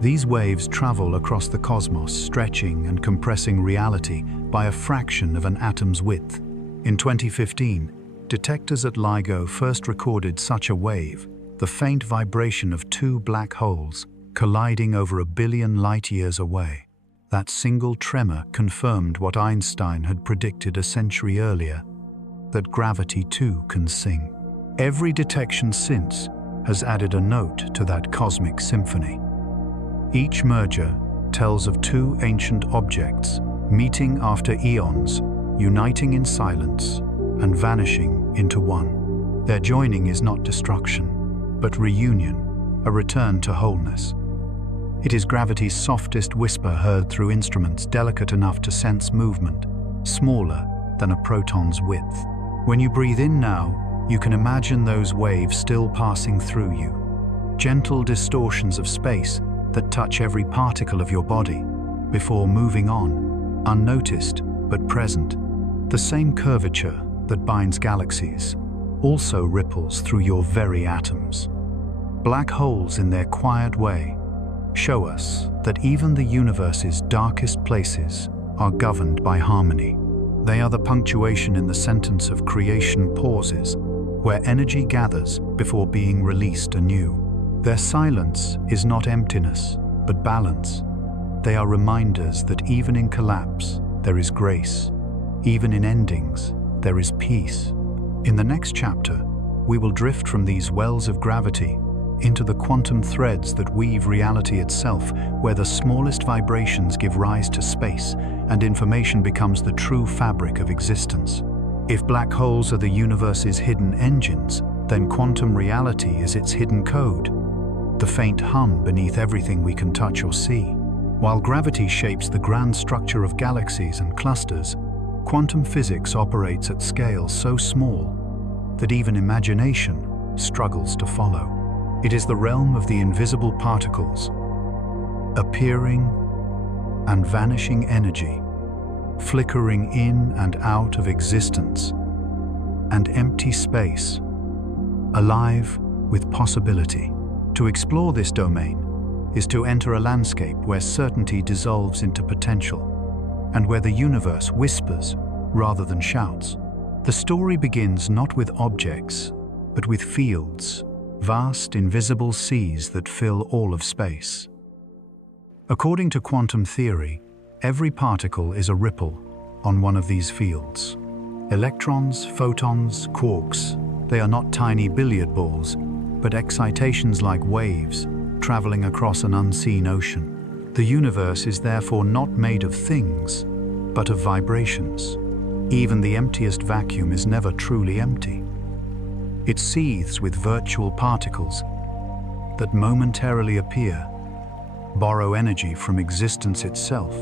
These waves travel across the cosmos, stretching and compressing reality by a fraction of an atom's width. In 2015, detectors at LIGO first recorded such a wave, the faint vibration of two black holes colliding over 1 billion light-years away. That single tremor confirmed what Einstein had predicted a century earlier, that gravity too can sing. Every detection since has added a note to that cosmic symphony. Each merger tells of two ancient objects meeting after eons, uniting in silence and vanishing into one. Their joining is not destruction, but reunion, a return to wholeness. It is gravity's softest whisper heard through instruments delicate enough to sense movement, smaller than a proton's width. When you breathe in now, you can imagine those waves still passing through you. Gentle distortions of space that touch every particle of your body before moving on, unnoticed but present. The same curvature that binds galaxies also ripples through your very atoms. Black holes, in their quiet way, show us that even the universe's darkest places are governed by harmony. They are the punctuation in the sentence of creation pauses, where energy gathers before being released anew. Their silence is not emptiness, but balance. They are reminders that even in collapse, there is grace. Even in endings, there is peace. In the next chapter, we will drift from these wells of gravity into the quantum threads that weave reality itself, where the smallest vibrations give rise to space and information becomes the true fabric of existence. If black holes are the universe's hidden engines, then quantum reality is its hidden code, the faint hum beneath everything we can touch or see. While gravity shapes the grand structure of galaxies and clusters, quantum physics operates at scales so small that even imagination struggles to follow. It is the realm of the invisible particles, appearing and vanishing energy, flickering in and out of existence, and empty space, alive with possibility. To explore this domain is to enter a landscape where certainty dissolves into potential, and where the universe whispers rather than shouts. The story begins not with objects, but with fields, vast invisible seas that fill all of space. According to quantum theory, every particle is a ripple on one of these fields. Electrons, photons, quarks, they are not tiny billiard balls, but excitations like waves traveling across an unseen ocean. The universe is therefore not made of things, but of vibrations. Even the emptiest vacuum is never truly empty. It seethes with virtual particles that momentarily appear, borrow energy from existence itself,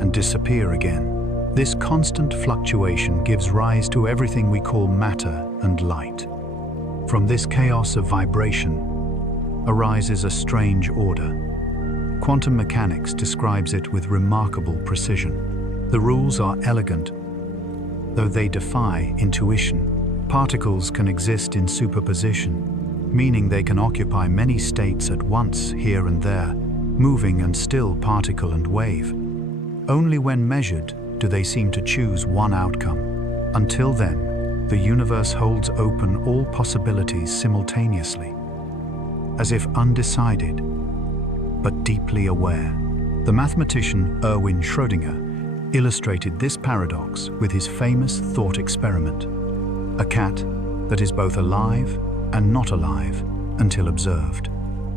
and disappear again. This constant fluctuation gives rise to everything we call matter and light. From this chaos of vibration arises a strange order. Quantum mechanics describes it with remarkable precision. The rules are elegant, though they defy intuition. Particles can exist in superposition, meaning they can occupy many states at once here and there, moving and still particle and wave. Only when measured do they seem to choose one outcome. Until then, the universe holds open all possibilities simultaneously, as if undecided, but deeply aware. The mathematician Erwin Schrödinger illustrated this paradox with his famous thought experiment: a cat that is both alive and not alive until observed.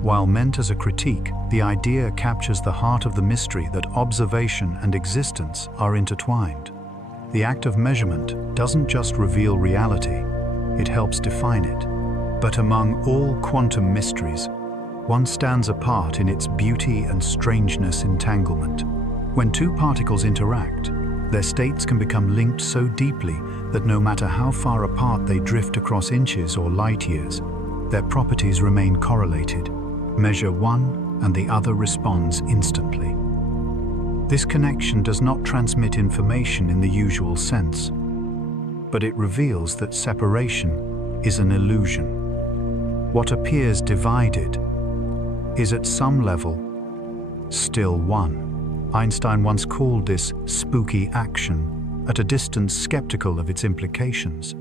While meant as a critique, the idea captures the heart of the mystery that observation and existence are intertwined. The act of measurement doesn't just reveal reality, it helps define it. But among all quantum mysteries, one stands apart in its beauty and strangeness: entanglement. When two particles interact, their states can become linked so deeply that no matter how far apart they drift across inches or light years, their properties remain correlated. Measure one and the other responds instantly. This connection does not transmit information in the usual sense, but it reveals that separation is an illusion. What appears divided is at some level still one. Einstein once called this spooky action, at a distance skeptical of its implications.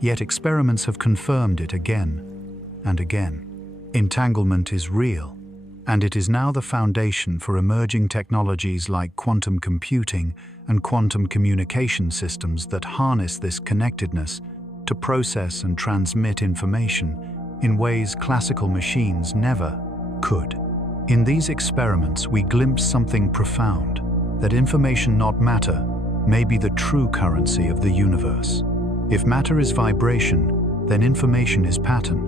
Yet experiments have confirmed it again and again. Entanglement is real, and it is now the foundation for emerging technologies like quantum computing and quantum communication systems that harness this connectedness to process and transmit information in ways classical machines never could. In these experiments, we glimpse something profound: that information, not matter, may be the true currency of the universe. If matter is vibration, then information is pattern,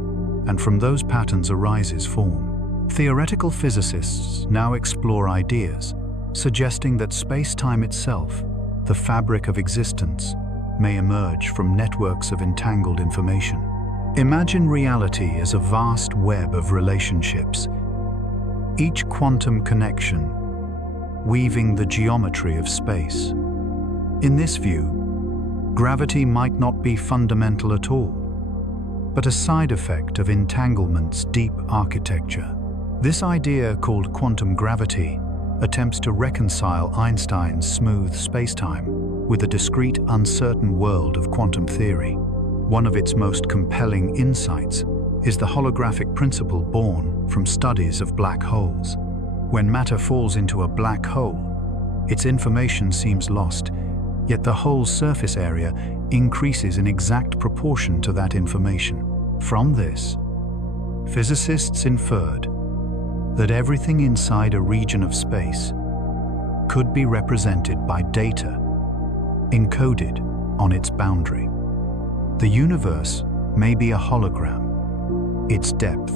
and from those patterns arises form. Theoretical physicists now explore ideas suggesting that space-time itself, the fabric of existence, may emerge from networks of entangled information. Imagine reality as a vast web of relationships, each quantum connection weaving the geometry of space. In this view, gravity might not be fundamental at all, but a side effect of entanglement's deep architecture. This idea, called quantum gravity, attempts to reconcile Einstein's smooth spacetime with the discrete, uncertain world of quantum theory. One of its most compelling insights is the holographic principle born from studies of black holes. When matter falls into a black hole, its information seems lost, yet the hole's surface area increases in exact proportion to that information. From this, physicists inferred that everything inside a region of space could be represented by data encoded on its boundary. The universe may be a hologram, its depth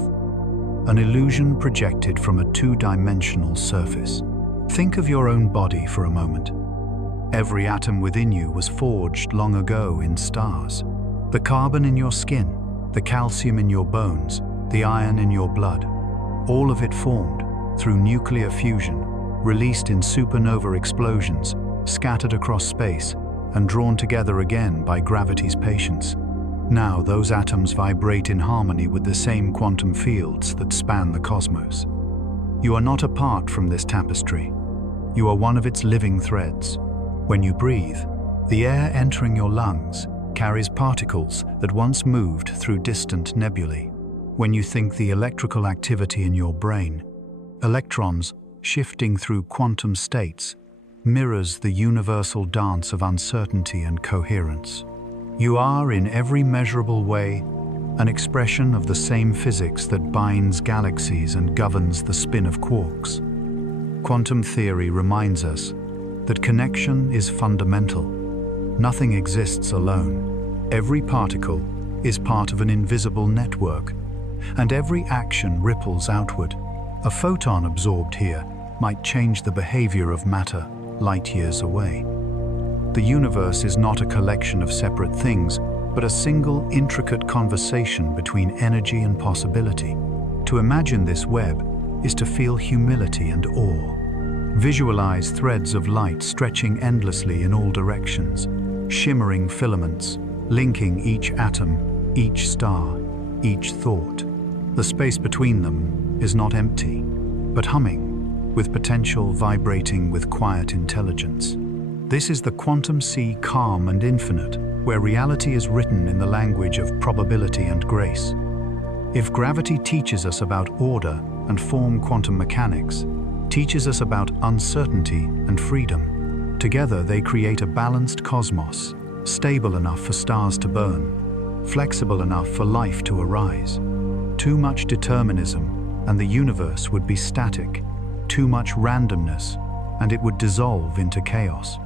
an illusion projected from a two-dimensional surface. Think of your own body for a moment. Every atom within you was forged long ago in stars. The carbon in your skin, the calcium in your bones, the iron in your blood, all of it formed through nuclear fusion, released in supernova explosions, scattered across space, and drawn together again by gravity's patience. Now those atoms vibrate in harmony with the same quantum fields that span the cosmos. You are not apart from this tapestry. You are one of its living threads. When you breathe, the air entering your lungs carries particles that once moved through distant nebulae. When you think, the electrical activity in your brain, electrons shifting through quantum states, mirrors the universal dance of uncertainty and coherence. You are, in every measurable way, an expression of the same physics that binds galaxies and governs the spin of quarks. Quantum theory reminds us that connection is fundamental. Nothing exists alone. Every particle is part of an invisible network, and every action ripples outward. A photon absorbed here might change the behavior of matter light years away. The universe is not a collection of separate things, but a single intricate conversation between energy and possibility. To imagine this web is to feel humility and awe. Visualize threads of light stretching endlessly in all directions, shimmering filaments, linking each atom, each star, each thought. The space between them is not empty, but humming, with potential vibrating with quiet intelligence. This is the quantum sea, calm and infinite, where reality is written in the language of probability and grace. If gravity teaches us about order and form, quantum mechanics teaches us about uncertainty and freedom. Together they create a balanced cosmos, stable enough for stars to burn, flexible enough for life to arise. Too much determinism and the universe would be static. Too much randomness and it would dissolve into chaos.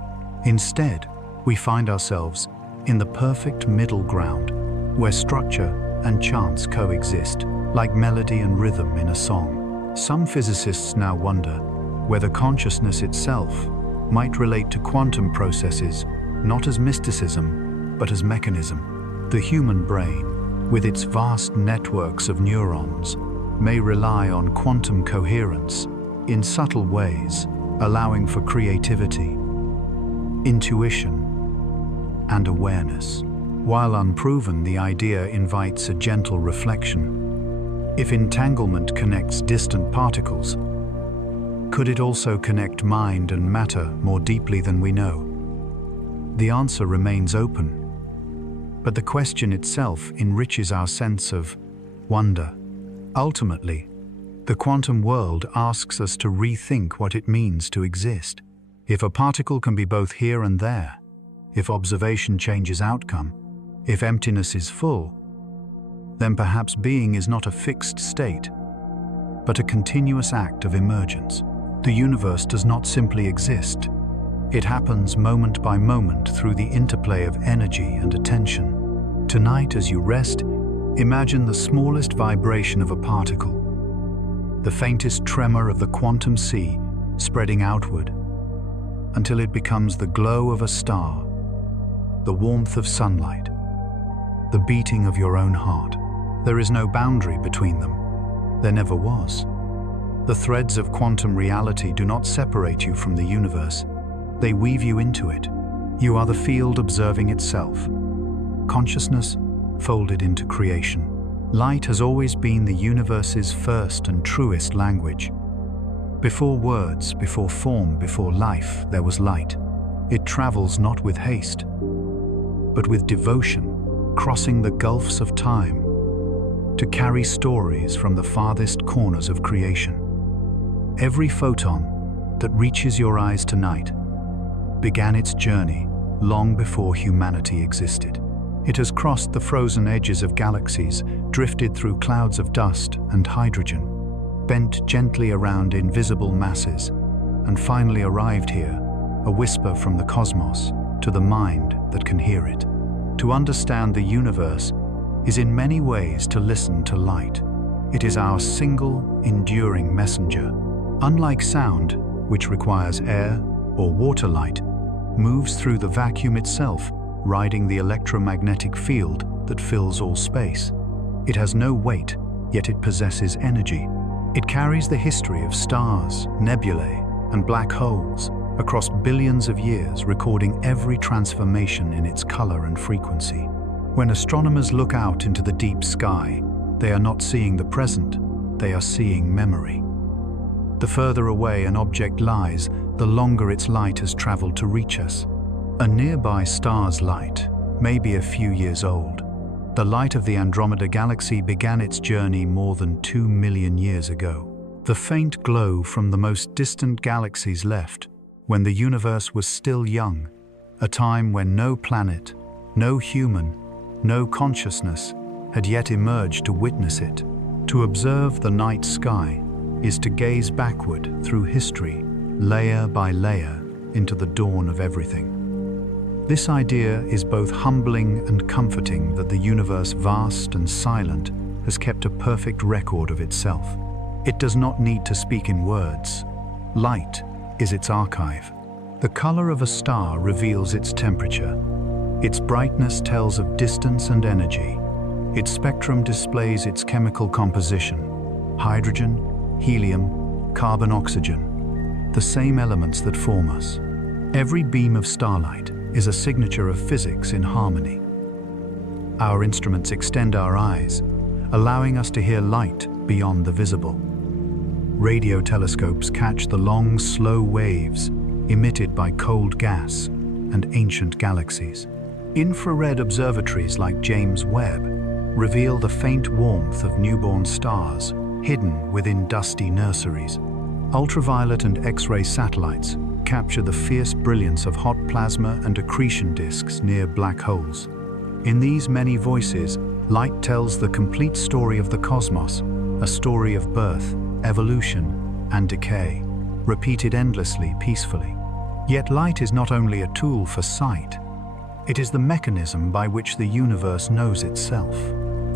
Instead, we find ourselves in the perfect middle ground, where structure and chance coexist, like melody and rhythm in a song. Some physicists now wonder whether consciousness itself might relate to quantum processes, not as mysticism, but as mechanism. The human brain, with its vast networks of neurons, may rely on quantum coherence in subtle ways, allowing for creativity, intuition, and awareness. While unproven, the idea invites a gentle reflection. If entanglement connects distant particles, could it also connect mind and matter more deeply than we know? The answer remains open, but the question itself enriches our sense of wonder. Ultimately, the quantum world asks us to rethink what it means to exist. If a particle can be both here and there, if observation changes outcome, if emptiness is full, then perhaps being is not a fixed state, but a continuous act of emergence. The universe does not simply exist. It happens moment by moment through the interplay of energy and attention. Tonight, as you rest, imagine the smallest vibration of a particle, the faintest tremor of the quantum sea spreading outward, until it becomes the glow of a star, the warmth of sunlight, the beating of your own heart. There is no boundary between them. There never was. The threads of quantum reality do not separate you from the universe. They weave you into it. You are the field observing itself. Consciousness folded into creation. Light has always been the universe's first and truest language. Before words, before form, before life, there was light. It travels not with haste, but with devotion, crossing the gulfs of time, to carry stories from the farthest corners of creation. Every photon that reaches your eyes tonight began its journey long before humanity existed. It has crossed the frozen edges of galaxies, drifted through clouds of dust and hydrogen, bent gently around invisible masses, and finally arrived here, a whisper from the cosmos to the mind that can hear it. To understand the universe is in many ways to listen to light. It is our single, enduring messenger. Unlike sound, which requires air or water, light moves through the vacuum itself, riding the electromagnetic field that fills all space. It has no weight, yet it possesses energy. It carries the history of stars, nebulae, and black holes across billions of years, recording every transformation in its color and frequency. When astronomers look out into the deep sky, they are not seeing the present, they are seeing memory. The further away an object lies, the longer its light has traveled to reach us. A nearby star's light may be a few years old. The light of the Andromeda Galaxy began its journey more than 2 million years ago. The faint glow from the most distant galaxies left when the universe was still young, a time when no planet, no human, no consciousness had yet emerged to witness it. To observe the night sky is to gaze backward through history, layer by layer, into the dawn of everything. This idea is both humbling and comforting, that the universe, vast and silent, has kept a perfect record of itself. It does not need to speak in words. Light is its archive. The color of a star reveals its temperature. Its brightness tells of distance and energy. Its spectrum displays its chemical composition: hydrogen, helium, carbon, oxygen, the same elements that form us. Every beam of starlight is a signature of physics in harmony. Our instruments extend our eyes, allowing us to hear light beyond the visible. Radio telescopes catch the long, slow waves emitted by cold gas and ancient galaxies. Infrared observatories like James Webb reveal the faint warmth of newborn stars hidden within dusty nurseries. Ultraviolet and X-ray satellites capture the fierce brilliance of hot plasma and accretion disks near black holes. In these many voices, light tells the complete story of the cosmos, a story of birth, evolution, and decay, repeated endlessly, peacefully. Yet light is not only a tool for sight, it is the mechanism by which the universe knows itself.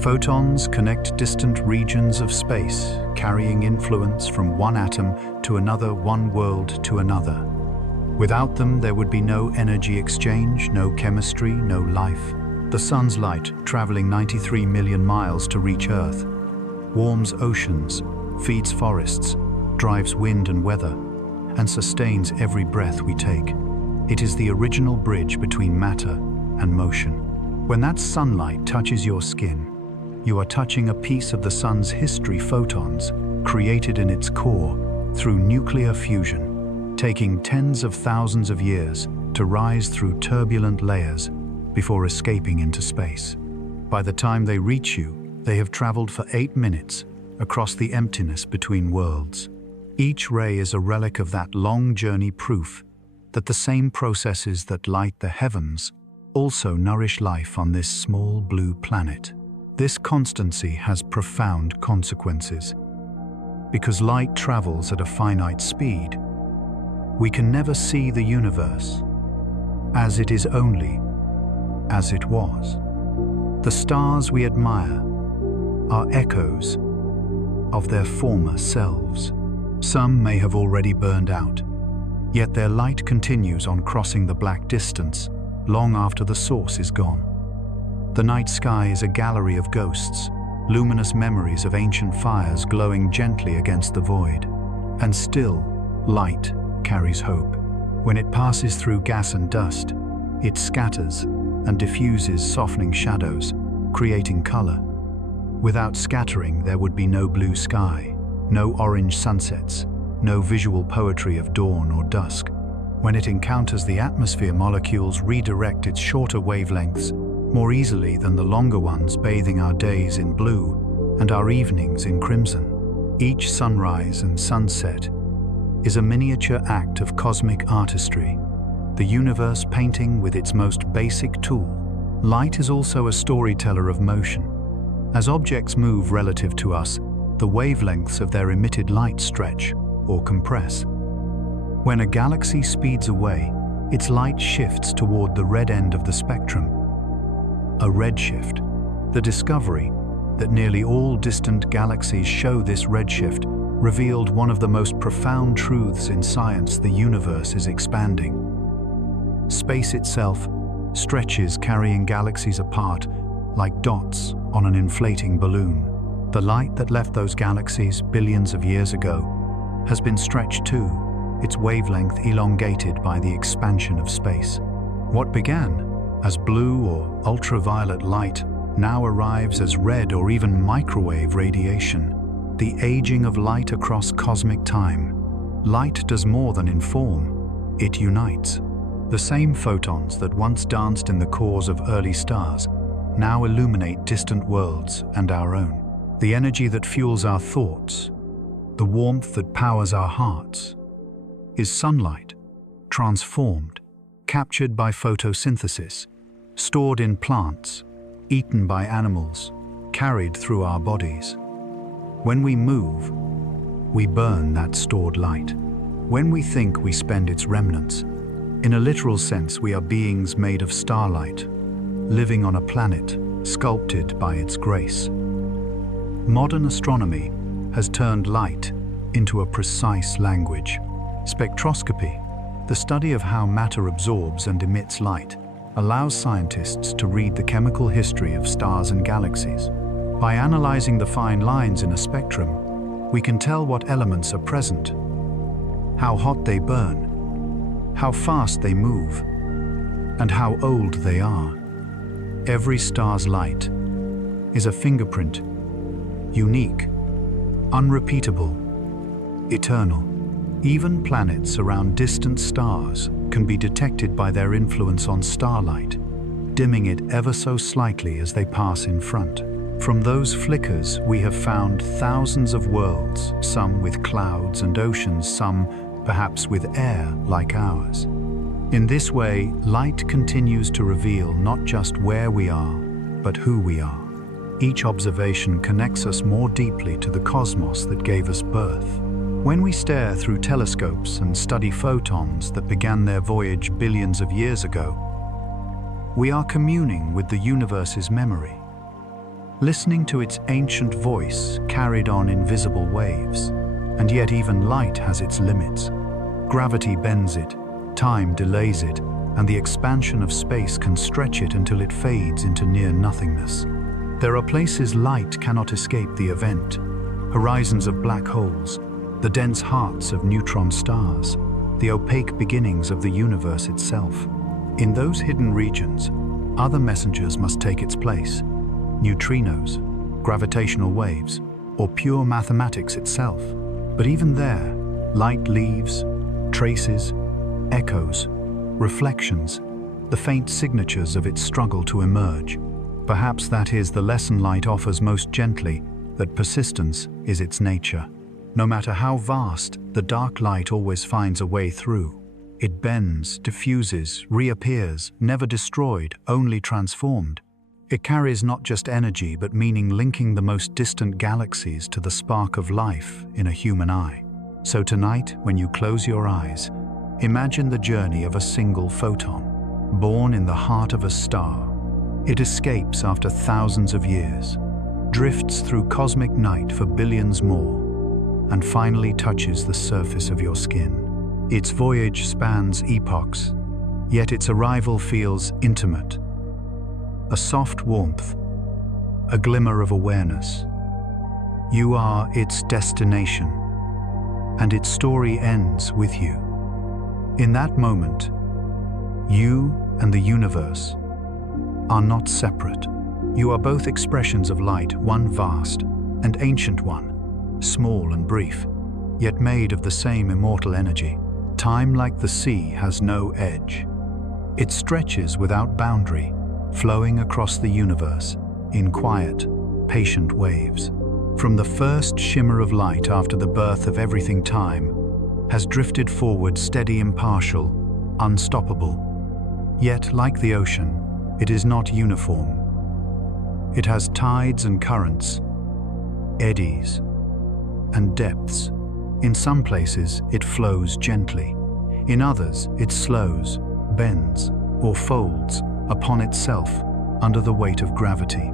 Photons connect distant regions of space, carrying influence from one atom to another, one world to another. Without them, there would be no energy exchange, no chemistry, no life. The sun's light, traveling 93 million miles to reach Earth, warms oceans, feeds forests, drives wind and weather, and sustains every breath we take. It is the original bridge between matter and motion. When that sunlight touches your skin, you are touching a piece of the sun's history. Photons, created in its core through nuclear fusion, taking tens of thousands of years to rise through turbulent layers before escaping into space. By the time they reach you, they have traveled for 8 minutes across the emptiness between worlds. Each ray is a relic of that long journey, proof that the same processes that light the heavens also nourish life on this small blue planet. This constancy has profound consequences. Because light travels at a finite speed, we can never see the universe as it is, only as it was. The stars we admire are echoes of their former selves. Some may have already burned out, yet their light continues on, crossing the black distance long after the source is gone. The night sky is a gallery of ghosts, luminous memories of ancient fires glowing gently against the void. And still, light carries hope. When it passes through gas and dust, it scatters and diffuses, softening shadows, creating color. Without scattering, there would be no blue sky, no orange sunsets, no visual poetry of dawn or dusk. When it encounters the atmosphere, molecules redirect its shorter wavelengths more easily than the longer ones, bathing our days in blue and our evenings in crimson. Each sunrise and sunset is a miniature act of cosmic artistry, the universe painting with its most basic tool. Light is also a storyteller of motion. As objects move relative to us, the wavelengths of their emitted light stretch or compress. When a galaxy speeds away, its light shifts toward the red end of the spectrum. A redshift. The discovery that nearly all distant galaxies show this redshift revealed one of the most profound truths in science: the universe is expanding. Space itself stretches, carrying galaxies apart like dots on an inflating balloon. The light that left those galaxies billions of years ago has been stretched too, its wavelength elongated by the expansion of space. What began as blue or ultraviolet light now arrives as red or even microwave radiation. The aging of light across cosmic time. Light does more than inform, it unites. The same photons that once danced in the cores of early stars now illuminate distant worlds and our own. The energy that fuels our thoughts, the warmth that powers our hearts, is sunlight, transformed, captured by photosynthesis, stored in plants, eaten by animals, carried through our bodies. When we move, we burn that stored light. When we think, we spend its remnants. In a literal sense, we are beings made of starlight, living on a planet sculpted by its grace. Modern astronomy has turned light into a precise language. Spectroscopy, the study of how matter absorbs and emits light, allows scientists to read the chemical history of stars and galaxies. By analyzing the fine lines in a spectrum, we can tell what elements are present, how hot they burn, how fast they move, and how old they are. Every star's light is a fingerprint, unique, unrepeatable, eternal. Even planets around distant stars can be detected by their influence on starlight, dimming it ever so slightly as they pass in front. From those flickers, we have found thousands of worlds, some with clouds and oceans, some perhaps with air like ours. In this way, light continues to reveal not just where we are, but who we are. Each observation connects us more deeply to the cosmos that gave us birth. When we stare through telescopes and study photons that began their voyage billions of years ago, we are communing with the universe's memory, listening to its ancient voice carried on invisible waves. And yet even light has its limits. Gravity bends it, time delays it, and the expansion of space can stretch it until it fades into near nothingness. There are places light cannot escape the event, horizons of black holes, the dense hearts of neutron stars, the opaque beginnings of the universe itself. In those hidden regions, other messengers must take its place. Neutrinos, gravitational waves, or pure mathematics itself. But even there, light leaves traces, echoes, reflections, the faint signatures of its struggle to emerge. Perhaps that is the lesson light offers most gently, that persistence is its nature. No matter how vast, the dark light always finds a way through. It bends, diffuses, reappears, never destroyed, only transformed. It carries not just energy but meaning, linking the most distant galaxies to the spark of life in a human eye. So tonight, when you close your eyes, imagine the journey of a single photon, born in the heart of a star. It escapes after thousands of years, drifts through cosmic night for billions more, and finally touches the surface of your skin. Its voyage spans epochs, yet its arrival feels intimate. A soft warmth, a glimmer of awareness. You are its destination, and its story ends with you. In that moment, you and the universe are not separate. You are both expressions of light, one vast and ancient one, small and brief, yet made of the same immortal energy. Time, like the sea, has no edge. It stretches without boundary, flowing across the universe in quiet, patient waves. From the first shimmer of light after the birth of everything, time has drifted forward, steady, impartial, unstoppable. Yet, like the ocean, it is not uniform. It has tides and currents, eddies and depths. In some places, it flows gently. In others, it slows, bends, or folds upon itself under the weight of gravity.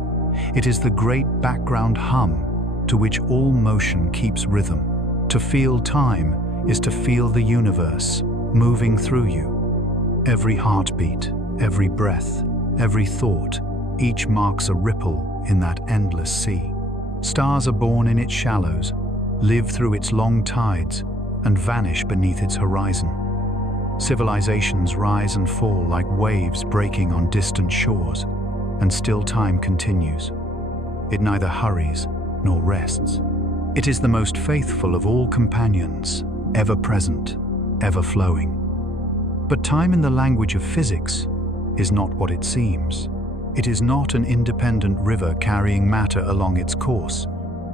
It is the great background hum to which all motion keeps rhythm. To feel time is to feel the universe moving through you. Every heartbeat, every breath, every thought, each marks a ripple in that endless sea. Stars are born in its shallows, live through its long tides, and vanish beneath its horizon. Civilizations rise and fall like waves breaking on distant shores, and still time continues. It neither hurries nor rests. It is the most faithful of all companions, ever present, ever flowing. But time in the language of physics is not what it seems. It is not an independent river carrying matter along its course.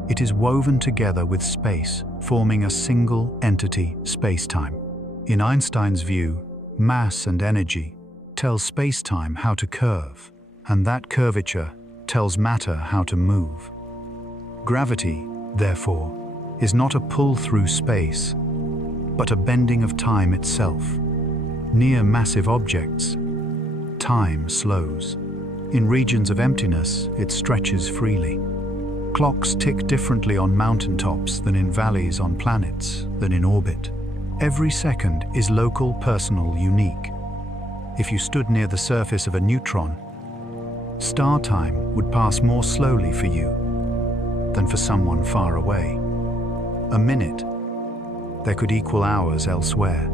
It is woven together with space, forming a single entity, spacetime. In Einstein's view, mass and energy tell spacetime how to curve, and that curvature tells matter how to move. Gravity, therefore, is not a pull through space, but a bending of time itself. Near massive objects, time slows. In regions of emptiness, it stretches freely. Clocks tick differently on mountaintops than in valleys, on planets than in orbit. Every second is local, personal, unique. If you stood near the surface of a neutron, star time would pass more slowly for you than for someone far away. A minute there could equal hours elsewhere.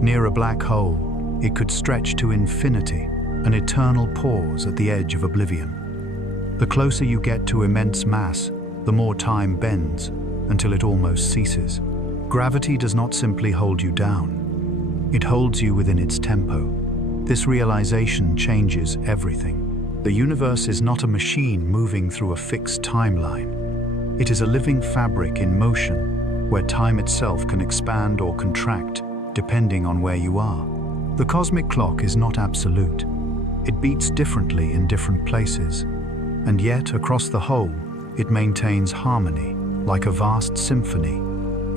Near a black hole, it could stretch to infinity, an eternal pause at the edge of oblivion. The closer you get to immense mass, the more time bends until it almost ceases. Gravity does not simply hold you down. It holds you within its tempo. This realization changes everything. The universe is not a machine moving through a fixed timeline. It is a living fabric in motion, where time itself can expand or contract, depending on where you are. The cosmic clock is not absolute. It beats differently in different places, and yet across the whole, it maintains harmony, like a vast symphony,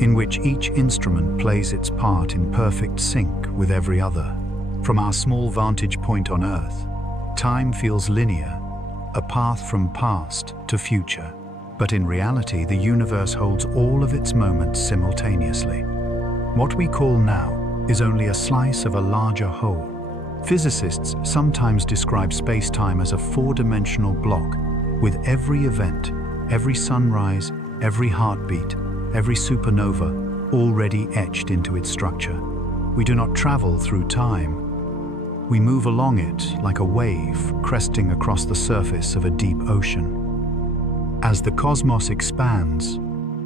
in which each instrument plays its part in perfect sync with every other. From our small vantage point on Earth, time feels linear, a path from past to future. But in reality, the universe holds all of its moments simultaneously. What we call now is only a slice of a larger whole. Physicists sometimes describe space-time as a four-dimensional block, with every event, every sunrise, every heartbeat, every supernova already etched into its structure. We do not travel through time. We move along it like a wave cresting across the surface of a deep ocean. As the cosmos expands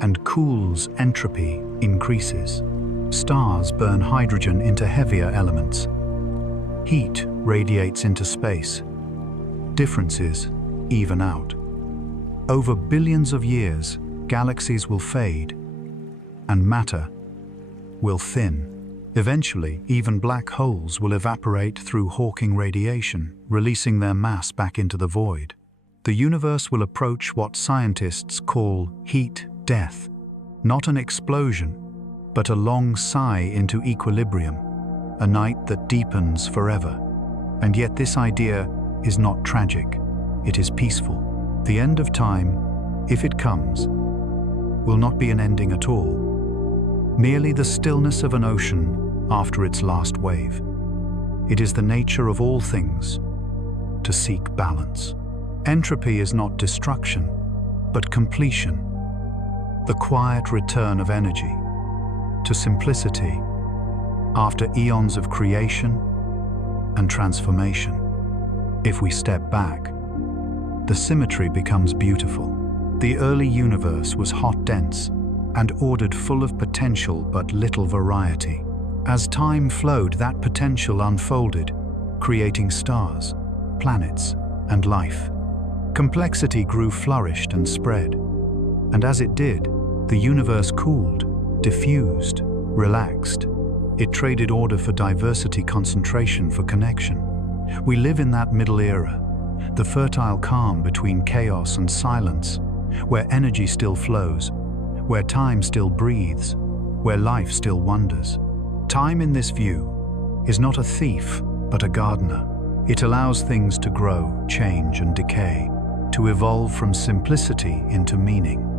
and cools, entropy increases. Stars burn hydrogen into heavier elements. Heat radiates into space. Differences even out. Over billions of years, galaxies will fade, and matter will thin. Eventually, even black holes will evaporate through Hawking radiation, releasing their mass back into the void. The universe will approach what scientists call heat death, not an explosion, but a long sigh into equilibrium, a night that deepens forever. And yet this idea is not tragic, it is peaceful. The end of time, if it comes, will not be an ending at all, merely the stillness of an ocean after its last wave. It is the nature of all things to seek balance. Entropy is not destruction, but completion, the quiet return of energy to simplicity after eons of creation and transformation. If we step back, the symmetry becomes beautiful. The early universe was hot, dense, and ordered, full of potential but little variety. As time flowed, that potential unfolded, creating stars, planets, and life. Complexity grew, flourished, and spread. And as it did, the universe cooled, diffused, relaxed. It traded order for diversity, concentration for connection. We live in that middle era, the fertile calm between chaos and silence, where energy still flows, where time still breathes, where life still wonders. Time in this view is not a thief, but a gardener. It allows things to grow, change, and decay, to evolve from simplicity into meaning.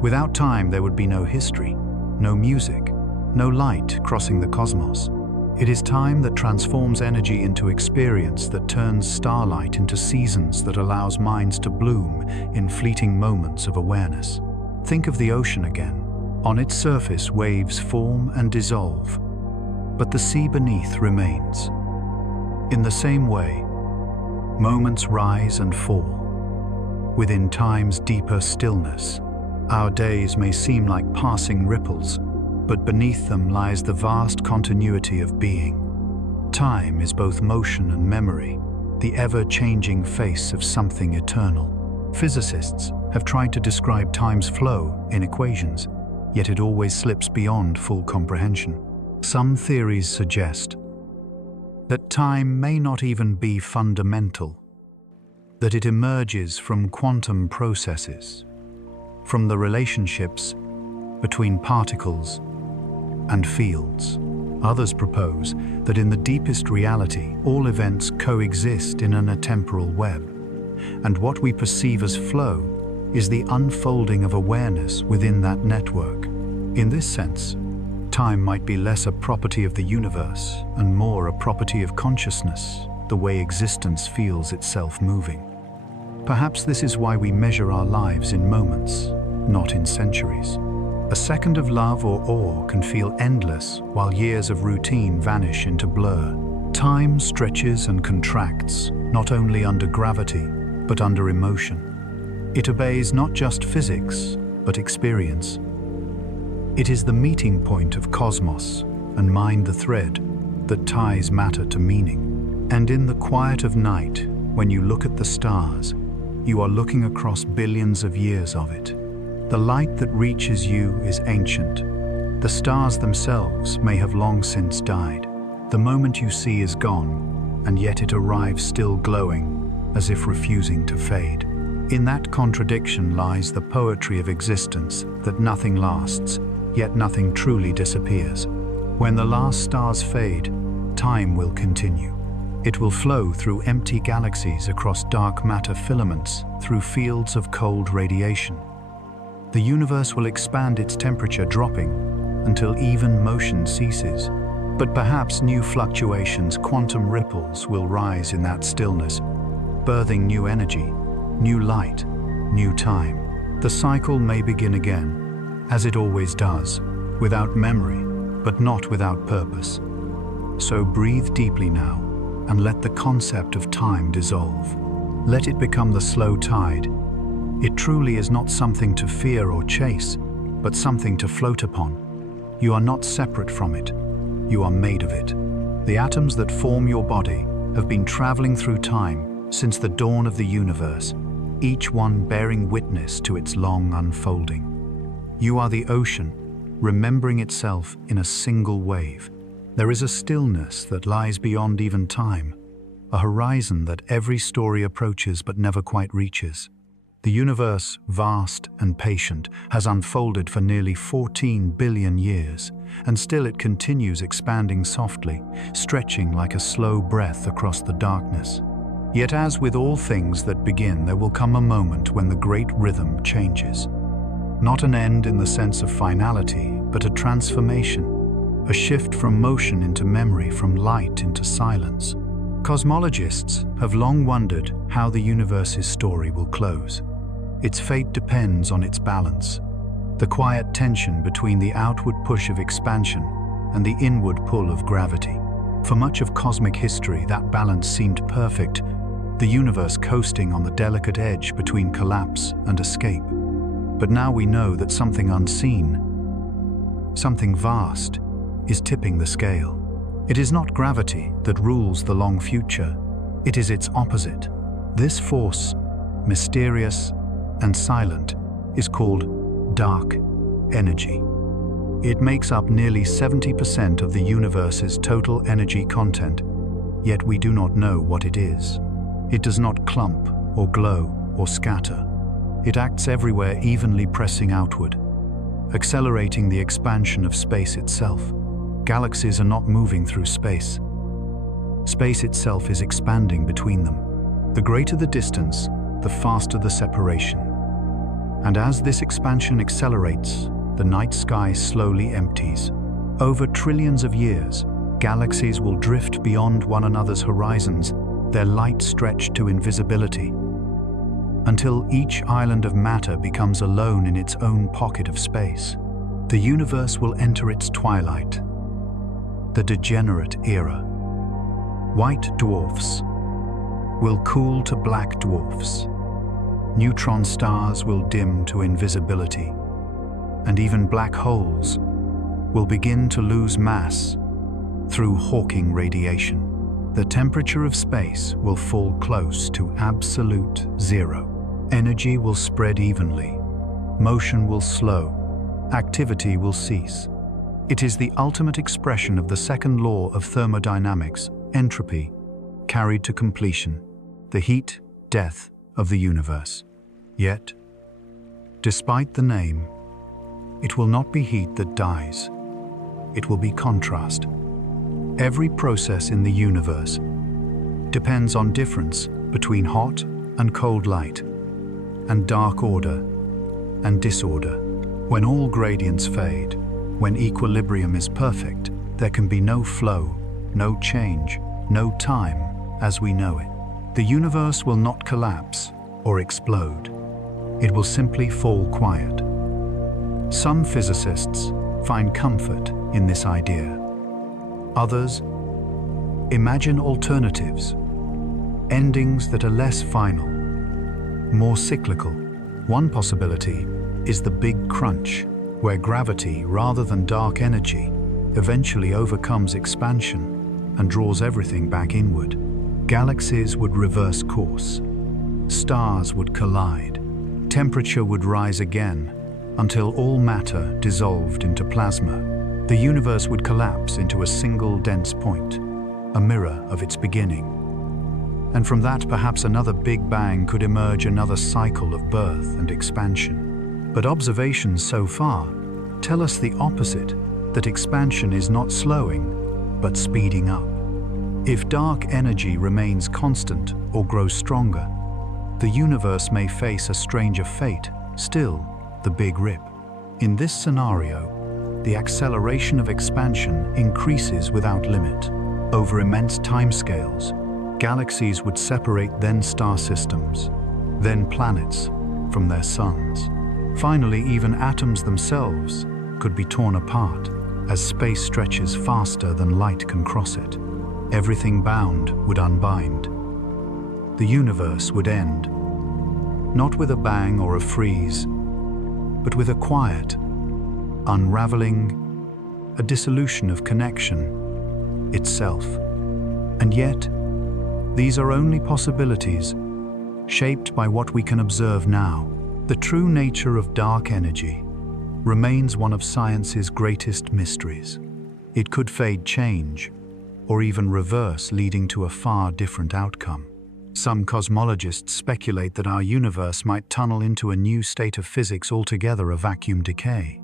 Without time, there would be no history, no music, no light crossing the cosmos. It is time that transforms energy into experience, that turns starlight into seasons, that allows minds to bloom in fleeting moments of awareness. Think of the ocean again. On its surface, waves form and dissolve. but the sea beneath remains. In the same way, moments rise and fall. Within time's deeper stillness, our days may seem like passing ripples, but beneath them lies the vast continuity of being. Time is both motion and memory, the ever-changing face of something eternal. Physicists have tried to describe time's flow in equations, yet it always slips beyond full comprehension. Some theories suggest that time may not even be fundamental, that it emerges from quantum processes, from the relationships between particles and fields. Others propose that in the deepest reality, all events coexist in an atemporal web, and what we perceive as flow is the unfolding of awareness within that network. In this sense, time might be less a property of the universe and more a property of consciousness, the way existence feels itself moving. Perhaps this is why we measure our lives in moments, not in centuries. A second of love or awe can feel endless while years of routine vanish into blur. Time stretches and contracts, not only under gravity, but under emotion. It obeys not just physics, but experience. It is the meeting point of cosmos and mind the thread that ties matter to meaning. And in the quiet of night, when you look at the stars, you are looking across billions of years of it. The light that reaches you is ancient. The stars themselves may have long since died. The moment you see is gone, and yet it arrives still glowing, as if refusing to fade. In that contradiction lies the poetry of existence, that nothing lasts, yet nothing truly disappears. When the last stars fade, time will continue. It will flow through empty galaxies, across dark matter filaments, through fields of cold radiation. The universe will expand, its temperature dropping until even motion ceases. But perhaps new fluctuations, quantum ripples, will rise in that stillness, birthing new energy, new light, new time. The cycle may begin again, as it always does, without memory, but not without purpose. So breathe deeply now, and let the concept of time dissolve. Let it become the slow tide. It truly is not something to fear or chase, but something to float upon. You are not separate from it. You are made of it. The atoms that form your body have been traveling through time since the dawn of the universe, each one bearing witness to its long unfolding. You are the ocean, remembering itself in a single wave. There is a stillness that lies beyond even time, a horizon that every story approaches but never quite reaches. The universe, vast and patient, has unfolded for nearly 14 billion years, and still it continues expanding softly, stretching like a slow breath across the darkness. Yet as with all things that begin, there will come a moment when the great rhythm changes. Not an end in the sense of finality, but a transformation, a shift from motion into memory, from light into silence. Cosmologists have long wondered how the universe's story will close. Its fate depends on its balance, the quiet tension between the outward push of expansion and the inward pull of gravity. For much of cosmic history, that balance seemed perfect, the universe coasting on the delicate edge between collapse and escape. But now we know that something unseen, something vast, is tipping the scale. It is not gravity that rules the long future, it is its opposite. This force, mysterious and silent, is called dark energy. It makes up nearly 70% of the universe's total energy content, yet we do not know what it is. It does not clump or glow or scatter. It acts everywhere, evenly pressing outward, accelerating the expansion of space itself. Galaxies are not moving through space. Space itself is expanding between them. The greater the distance, the faster the separation. And as this expansion accelerates, the night sky slowly empties. Over trillions of years, galaxies will drift beyond one another's horizons, their light stretched to invisibility, until each island of matter becomes alone in its own pocket of space. The universe will enter its twilight, the degenerate era. White dwarfs will cool to black dwarfs. Neutron stars will dim to invisibility, and even black holes will begin to lose mass through Hawking radiation. The temperature of space will fall close to absolute zero. Energy will spread evenly. Motion will slow. Activity will cease. It is the ultimate expression of the second law of thermodynamics, entropy, carried to completion, the heat, death of the universe. Yet, despite the name, it will not be heat that dies. It will be contrast. Every process in the universe depends on difference between hot and cold light, and dark order and disorder. When all gradients fade, when equilibrium is perfect, there can be no flow, no change, no time as we know it. The universe will not collapse or explode. It will simply fall quiet. Some physicists find comfort in this idea. Others imagine alternatives, endings that are less final, more cyclical. One possibility is the Big Crunch, where gravity, rather than dark energy, eventually overcomes expansion and draws everything back inward. Galaxies would reverse course. Stars would collide. Temperature would rise again until all matter dissolved into plasma. The universe would collapse into a single dense point, a mirror of its beginning. And from that, perhaps another Big Bang could emerge, another cycle of birth and expansion. But observations so far tell us the opposite, that expansion is not slowing, but speeding up. If dark energy remains constant or grows stronger, the universe may face a stranger fate, still the Big Rip. In this scenario, the acceleration of expansion increases without limit. Over immense timescales, galaxies would separate, then star systems, then planets from their suns. Finally, even atoms themselves could be torn apart as space stretches faster than light can cross it. Everything bound would unbind. The universe would end, not with a bang or a freeze, but with a quiet unraveling, a dissolution of connection itself. And yet, these are only possibilities, shaped by what we can observe now. The true nature of dark energy remains one of science's greatest mysteries. It could fade, change, or even reverse, leading to a far different outcome. Some cosmologists speculate that our universe might tunnel into a new state of physics altogether, a vacuum decay.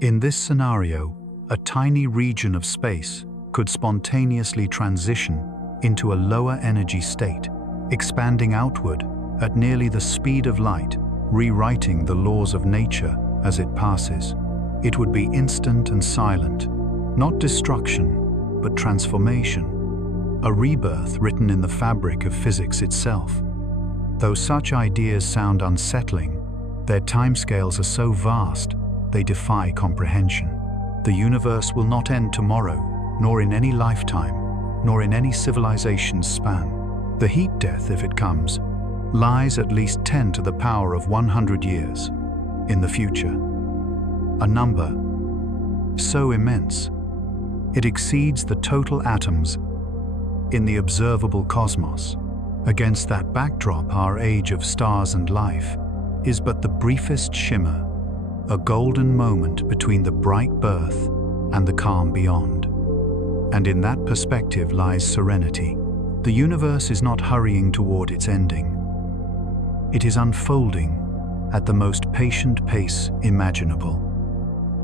In this scenario, a tiny region of space could spontaneously transition into a lower energy state, expanding outward at nearly the speed of light, rewriting the laws of nature as it passes. It would be instant and silent, not destruction, but transformation, a rebirth written in the fabric of physics itself. Though such ideas sound unsettling, their timescales are so vast, they defy comprehension. The universe will not end tomorrow, nor in any lifetime, nor in any civilization's span. The heat death, if it comes, lies at least 10 to the power of 100 years in the future. A number so immense, it exceeds the total atoms in the observable cosmos. Against that backdrop, our age of stars and life is but the briefest shimmer, a golden moment between the bright birth and the calm beyond. And in that perspective lies serenity. The universe is not hurrying toward its ending. It is unfolding at the most patient pace imaginable.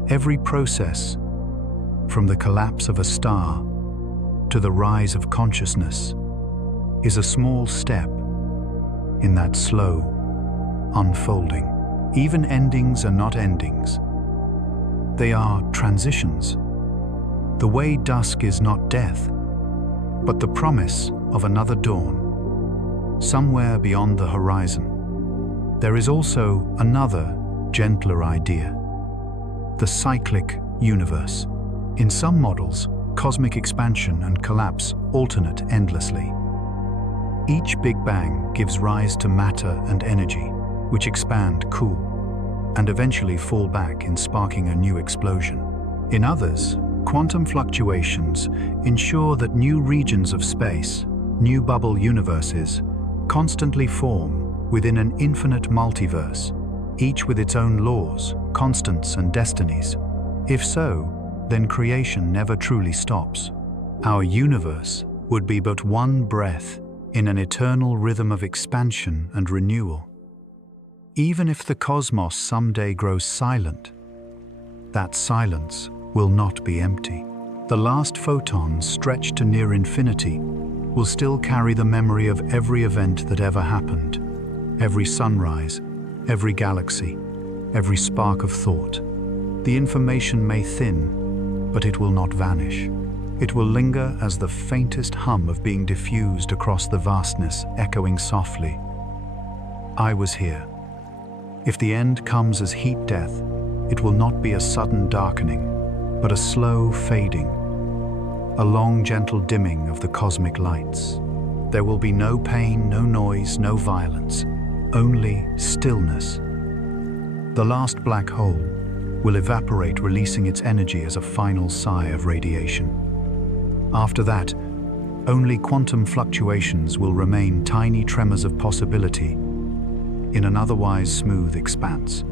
Every process, from the collapse of a star to the rise of consciousness, is a small step in that slow unfolding. Even endings are not endings. They are transitions. The way dusk is not death, but the promise of another dawn, somewhere beyond the horizon. There is also another, gentler idea: the cyclic universe. In some models, cosmic expansion and collapse alternate endlessly. Each Big Bang gives rise to matter and energy, which expand, cool, and eventually fall back in sparking a new explosion. In others, quantum fluctuations ensure that new regions of space, new bubble universes, constantly form within an infinite multiverse, each with its own laws, constants, and destinies. If so, then creation never truly stops. Our universe would be but one breath in an eternal rhythm of expansion and renewal. Even if the cosmos someday grows silent, that silence will not be empty. The last photons, stretched to near infinity, will still carry the memory of every event that ever happened, every sunrise, every galaxy, every spark of thought. The information may thin, but it will not vanish. It will linger as the faintest hum of being diffused across the vastness, echoing softly. I was here. If the end comes as heat death, it will not be a sudden darkening, but a slow fading, a long, gentle dimming of the cosmic lights. There will be no pain, no noise, no violence, only stillness. The last black hole will evaporate, releasing its energy as a final sigh of radiation. After that, only quantum fluctuations will remain, tiny tremors of possibility in an otherwise smooth expanse.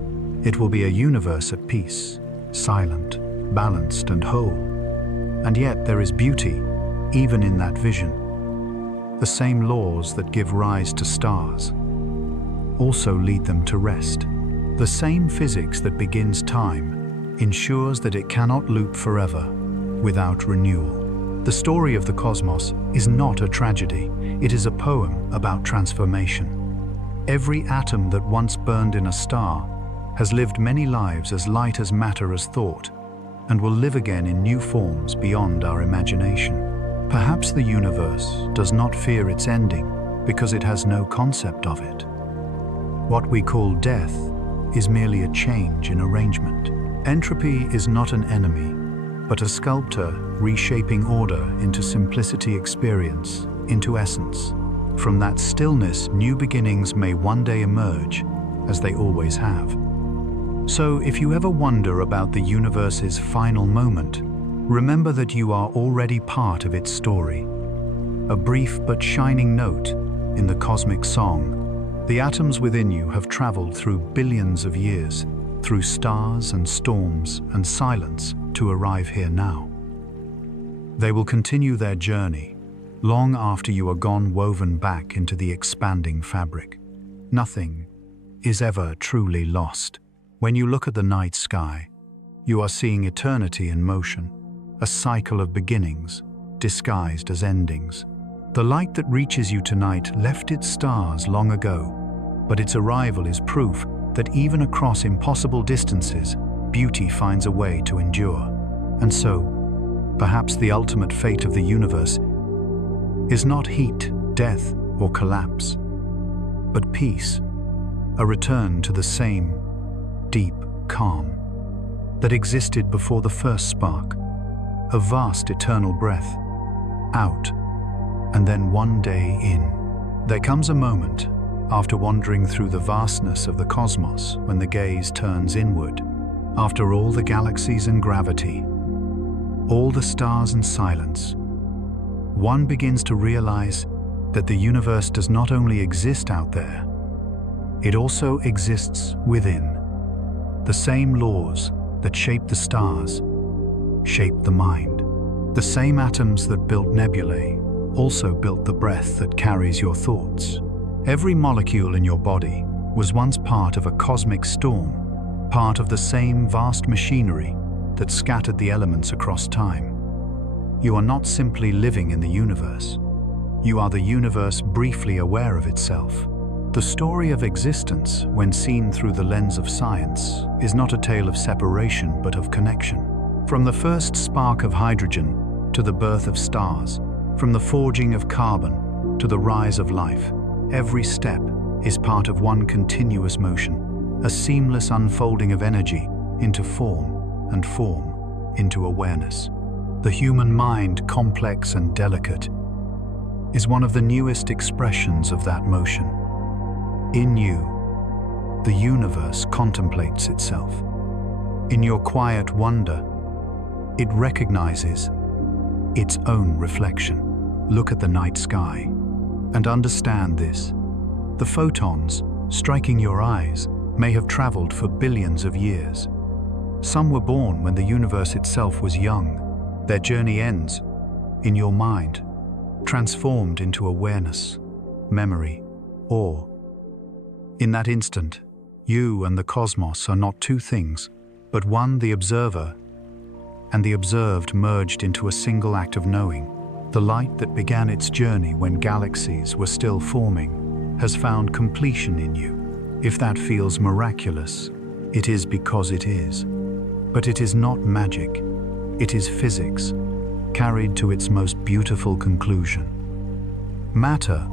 It will be a universe at peace, silent, balanced, and whole. And yet there is beauty, even in that vision. The same laws that give rise to stars also lead them to rest. The same physics that begins time ensures that it cannot loop forever without renewal. The story of the cosmos is not a tragedy, it is a poem about transformation. Every atom that once burned in a star has lived many lives as light as matter as thought, and will live again in new forms beyond our imagination. Perhaps the universe does not fear its ending because it has no concept of it. What we call death is merely a change in arrangement. Entropy is not an enemy, but a sculptor reshaping order into simplicity, experience, into essence. From that stillness, new beginnings may one day emerge, as they always have. So, if you ever wonder about the universe's final moment, remember that you are already part of its story. A brief but shining note in the cosmic song. The atoms within you have traveled through billions of years, through stars and storms and silence, to arrive here now. They will continue their journey long after you are gone, woven back into the expanding fabric. Nothing is ever truly lost. When you look at the night sky, you are seeing eternity in motion, a cycle of beginnings disguised as endings. The light that reaches you tonight left its stars long ago, but its arrival is proof that even across impossible distances, beauty finds a way to endure. And so, perhaps the ultimate fate of the universe is not heat, death, or collapse, but peace, a return to the same deep calm that existed before the first spark, a vast eternal breath, out, and then one day in. There comes a moment, after wandering through the vastness of the cosmos, when the gaze turns inward. After all the galaxies and gravity, all the stars and silence, one begins to realize that the universe does not only exist out there, it also exists within. The same laws that shape the stars shape the mind. The same atoms that built nebulae also built the breath that carries your thoughts. Every molecule in your body was once part of a cosmic storm, part of the same vast machinery that scattered the elements across time. You are not simply living in the universe. You are the universe briefly aware of itself. The story of existence, when seen through the lens of science, is not a tale of separation but of connection. From the first spark of hydrogen to the birth of stars, from the forging of carbon to the rise of life, every step is part of one continuous motion, a seamless unfolding of energy into form and form into awareness. The human mind, complex and delicate, is one of the newest expressions of that motion. In you, the universe contemplates itself. In your quiet wonder, it recognizes its own reflection. Look at the night sky and understand this. The photons striking your eyes may have traveled for billions of years. Some were born when the universe itself was young. Their journey ends in your mind, transformed into awareness, memory, awe. In that instant, you and the cosmos are not two things, but one, the observer, and the observed merged into a single act of knowing. The light that began its journey when galaxies were still forming has found completion in you. If that feels miraculous, it is because it is. But it is not magic. It is physics, carried to its most beautiful conclusion. Matter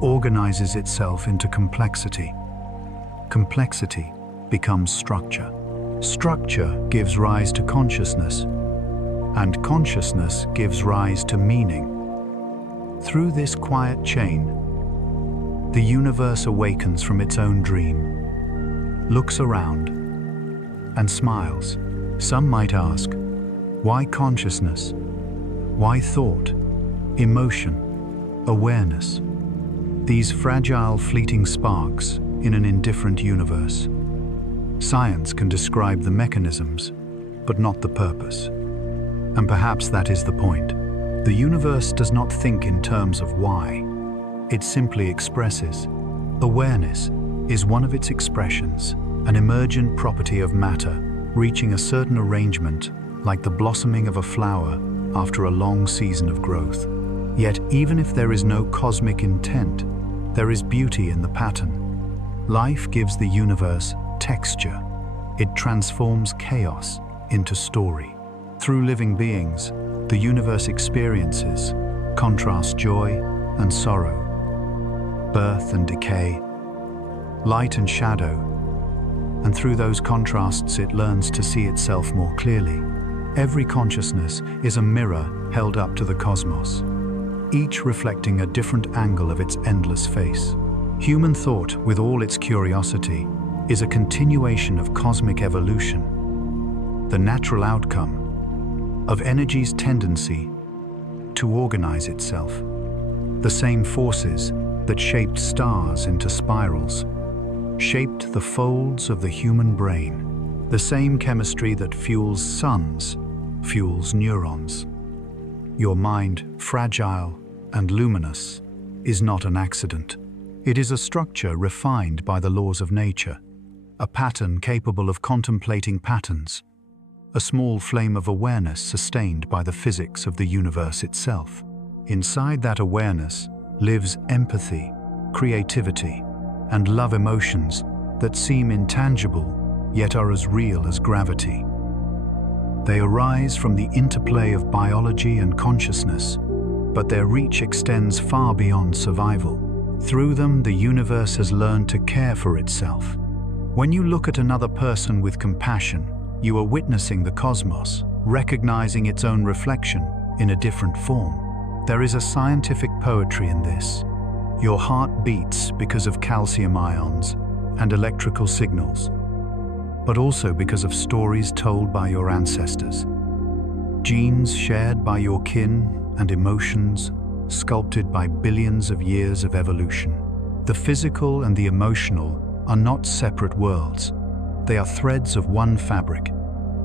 organizes itself into complexity. Complexity becomes structure. Structure gives rise to consciousness, and consciousness gives rise to meaning. Through this quiet chain, the universe awakens from its own dream, looks around, and smiles. Some might ask, why consciousness? Why thought, emotion, awareness? These fragile, fleeting sparks in an indifferent universe. Science can describe the mechanisms, but not the purpose. And perhaps that is the point. The universe does not think in terms of why. It simply expresses. Awareness is one of its expressions, an emergent property of matter, reaching a certain arrangement like the blossoming of a flower after a long season of growth. Yet, even if there is no cosmic intent, there is beauty in the pattern. Life gives the universe texture. It transforms chaos into story. Through living beings, the universe experiences contrast joy and sorrow, birth and decay, light and shadow, and through those contrasts it learns to see itself more clearly. Every consciousness is a mirror held up to the cosmos, each reflecting a different angle of its endless face. Human thought, with all its curiosity, is a continuation of cosmic evolution, the natural outcome of energy's tendency to organize itself. The same forces that shaped stars into spirals shaped the folds of the human brain. The same chemistry that fuels suns fuels neurons. Your mind, fragile and luminous, is not an accident. It is a structure refined by the laws of nature, a pattern capable of contemplating patterns, a small flame of awareness sustained by the physics of the universe itself. Inside that awareness lives empathy, creativity, and love, emotions that seem intangible yet are as real as gravity. They arise from the interplay of biology and consciousness, but their reach extends far beyond survival. Through them, the universe has learned to care for itself. When you look at another person with compassion, you are witnessing the cosmos, recognizing its own reflection in a different form. There is a scientific poetry in this. Your heart beats because of calcium ions and electrical signals, but also because of stories told by your ancestors, genes shared by your kin, and emotions sculpted by billions of years of evolution. The physical and the emotional are not separate worlds. They are threads of one fabric.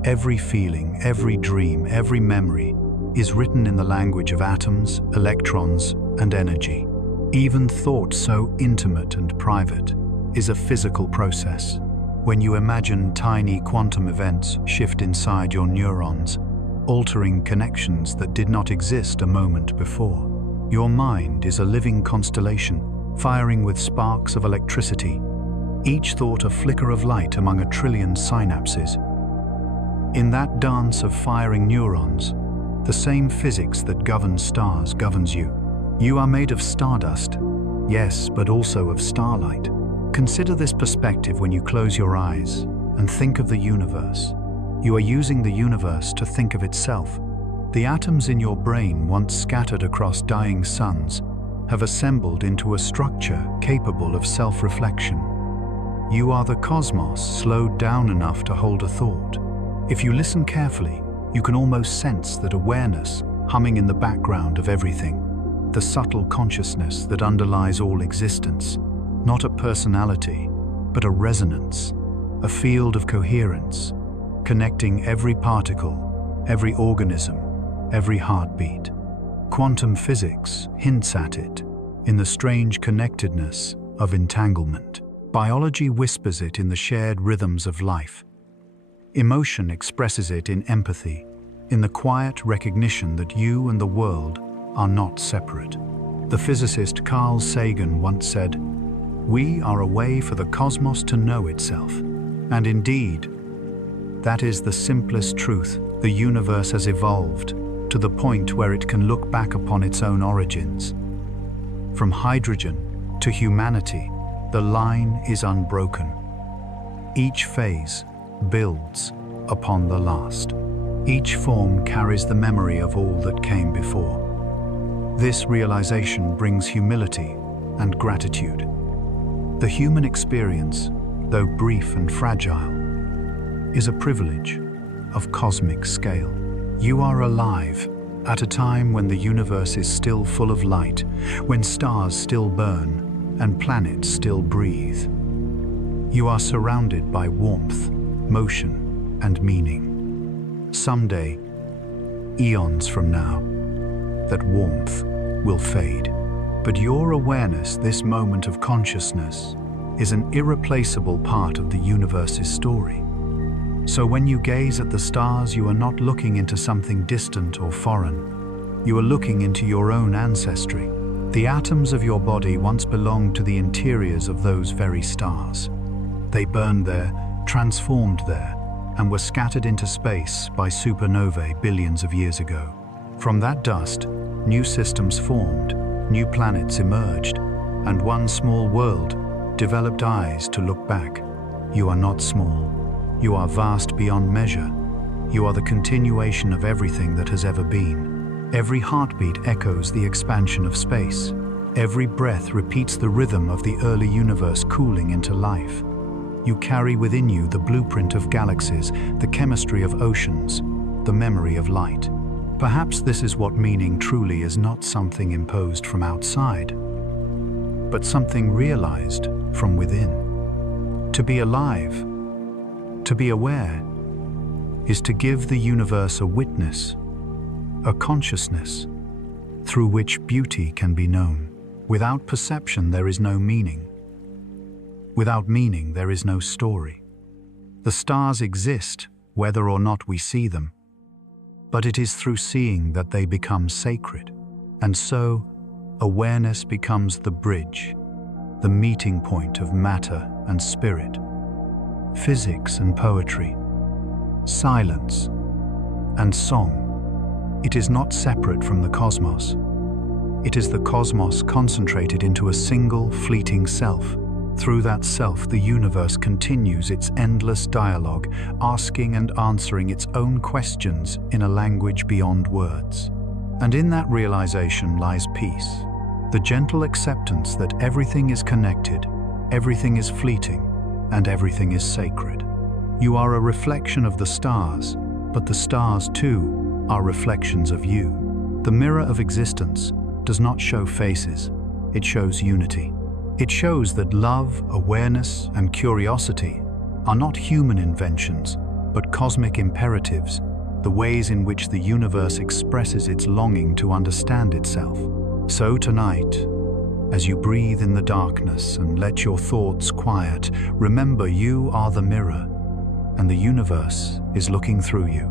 Every feeling, every dream, every memory is written in the language of atoms, electrons, and energy. Even thought so intimate and private is a physical process. When you imagine tiny quantum events shift inside your neurons, altering connections that did not exist a moment before. Your mind is a living constellation, firing with sparks of electricity, each thought a flicker of light among a trillion synapses. In that dance of firing neurons, the same physics that governs stars governs you. You are made of stardust, yes, but also of starlight. Consider this perspective when you close your eyes and think of the universe. You are using the universe to think of itself. The atoms in your brain, once scattered across dying suns, have assembled into a structure capable of self-reflection. You are the cosmos slowed down enough to hold a thought. If you listen carefully, you can almost sense that awareness humming in the background of everything, the subtle consciousness that underlies all existence, not a personality, but a resonance, a field of coherence, connecting every particle, every organism, every heartbeat. Quantum physics hints at it in the strange connectedness of entanglement. Biology whispers it in the shared rhythms of life. Emotion expresses it in empathy, in the quiet recognition that you and the world are not separate. The physicist Carl Sagan once said, "We are a way for the cosmos to know itself." And indeed, that is the simplest truth. The universe has evolved to the point where it can look back upon its own origins. From hydrogen to humanity, the line is unbroken. Each phase builds upon the last. Each form carries the memory of all that came before. This realization brings humility and gratitude. The human experience, though brief and fragile, is a privilege of cosmic scale. You are alive at a time when the universe is still full of light, when stars still burn and planets still breathe. You are surrounded by warmth, motion, and meaning. Someday, eons from now, that warmth will fade. But your awareness, this moment of consciousness, is an irreplaceable part of the universe's story. So when you gaze at the stars, you are not looking into something distant or foreign. You are looking into your own ancestry. The atoms of your body once belonged to the interiors of those very stars. They burned there, transformed there, and were scattered into space by supernovae billions of years ago. From that dust, new systems formed, new planets emerged, and one small world developed eyes to look back. You are not small. You are vast beyond measure. You are the continuation of everything that has ever been. Every heartbeat echoes the expansion of space. Every breath repeats the rhythm of the early universe cooling into life. You carry within you the blueprint of galaxies, the chemistry of oceans, the memory of light. Perhaps this is what meaning truly is, not something imposed from outside, but something realized from within. To be alive, to be aware, is to give the universe a witness, a consciousness, through which beauty can be known. Without perception, there is no meaning. Without meaning, there is no story. The stars exist, whether or not we see them, but it is through seeing that they become sacred. And so, awareness becomes the bridge, the meeting point of matter and spirit, physics and poetry, silence and song. It is not separate from the cosmos. It is the cosmos concentrated into a single fleeting self. Through that self, the universe continues its endless dialogue, asking and answering its own questions in a language beyond words. And in that realization lies peace, the gentle acceptance that everything is connected, everything is fleeting, and everything is sacred. You are a reflection of the stars, but the stars too are reflections of you. The mirror of existence does not show faces, it shows unity. It shows that love, awareness, and curiosity are not human inventions, but cosmic imperatives, the ways in which the universe expresses its longing to understand itself. So tonight, as you breathe in the darkness and let your thoughts quiet, remember you are the mirror, and the universe is looking through you.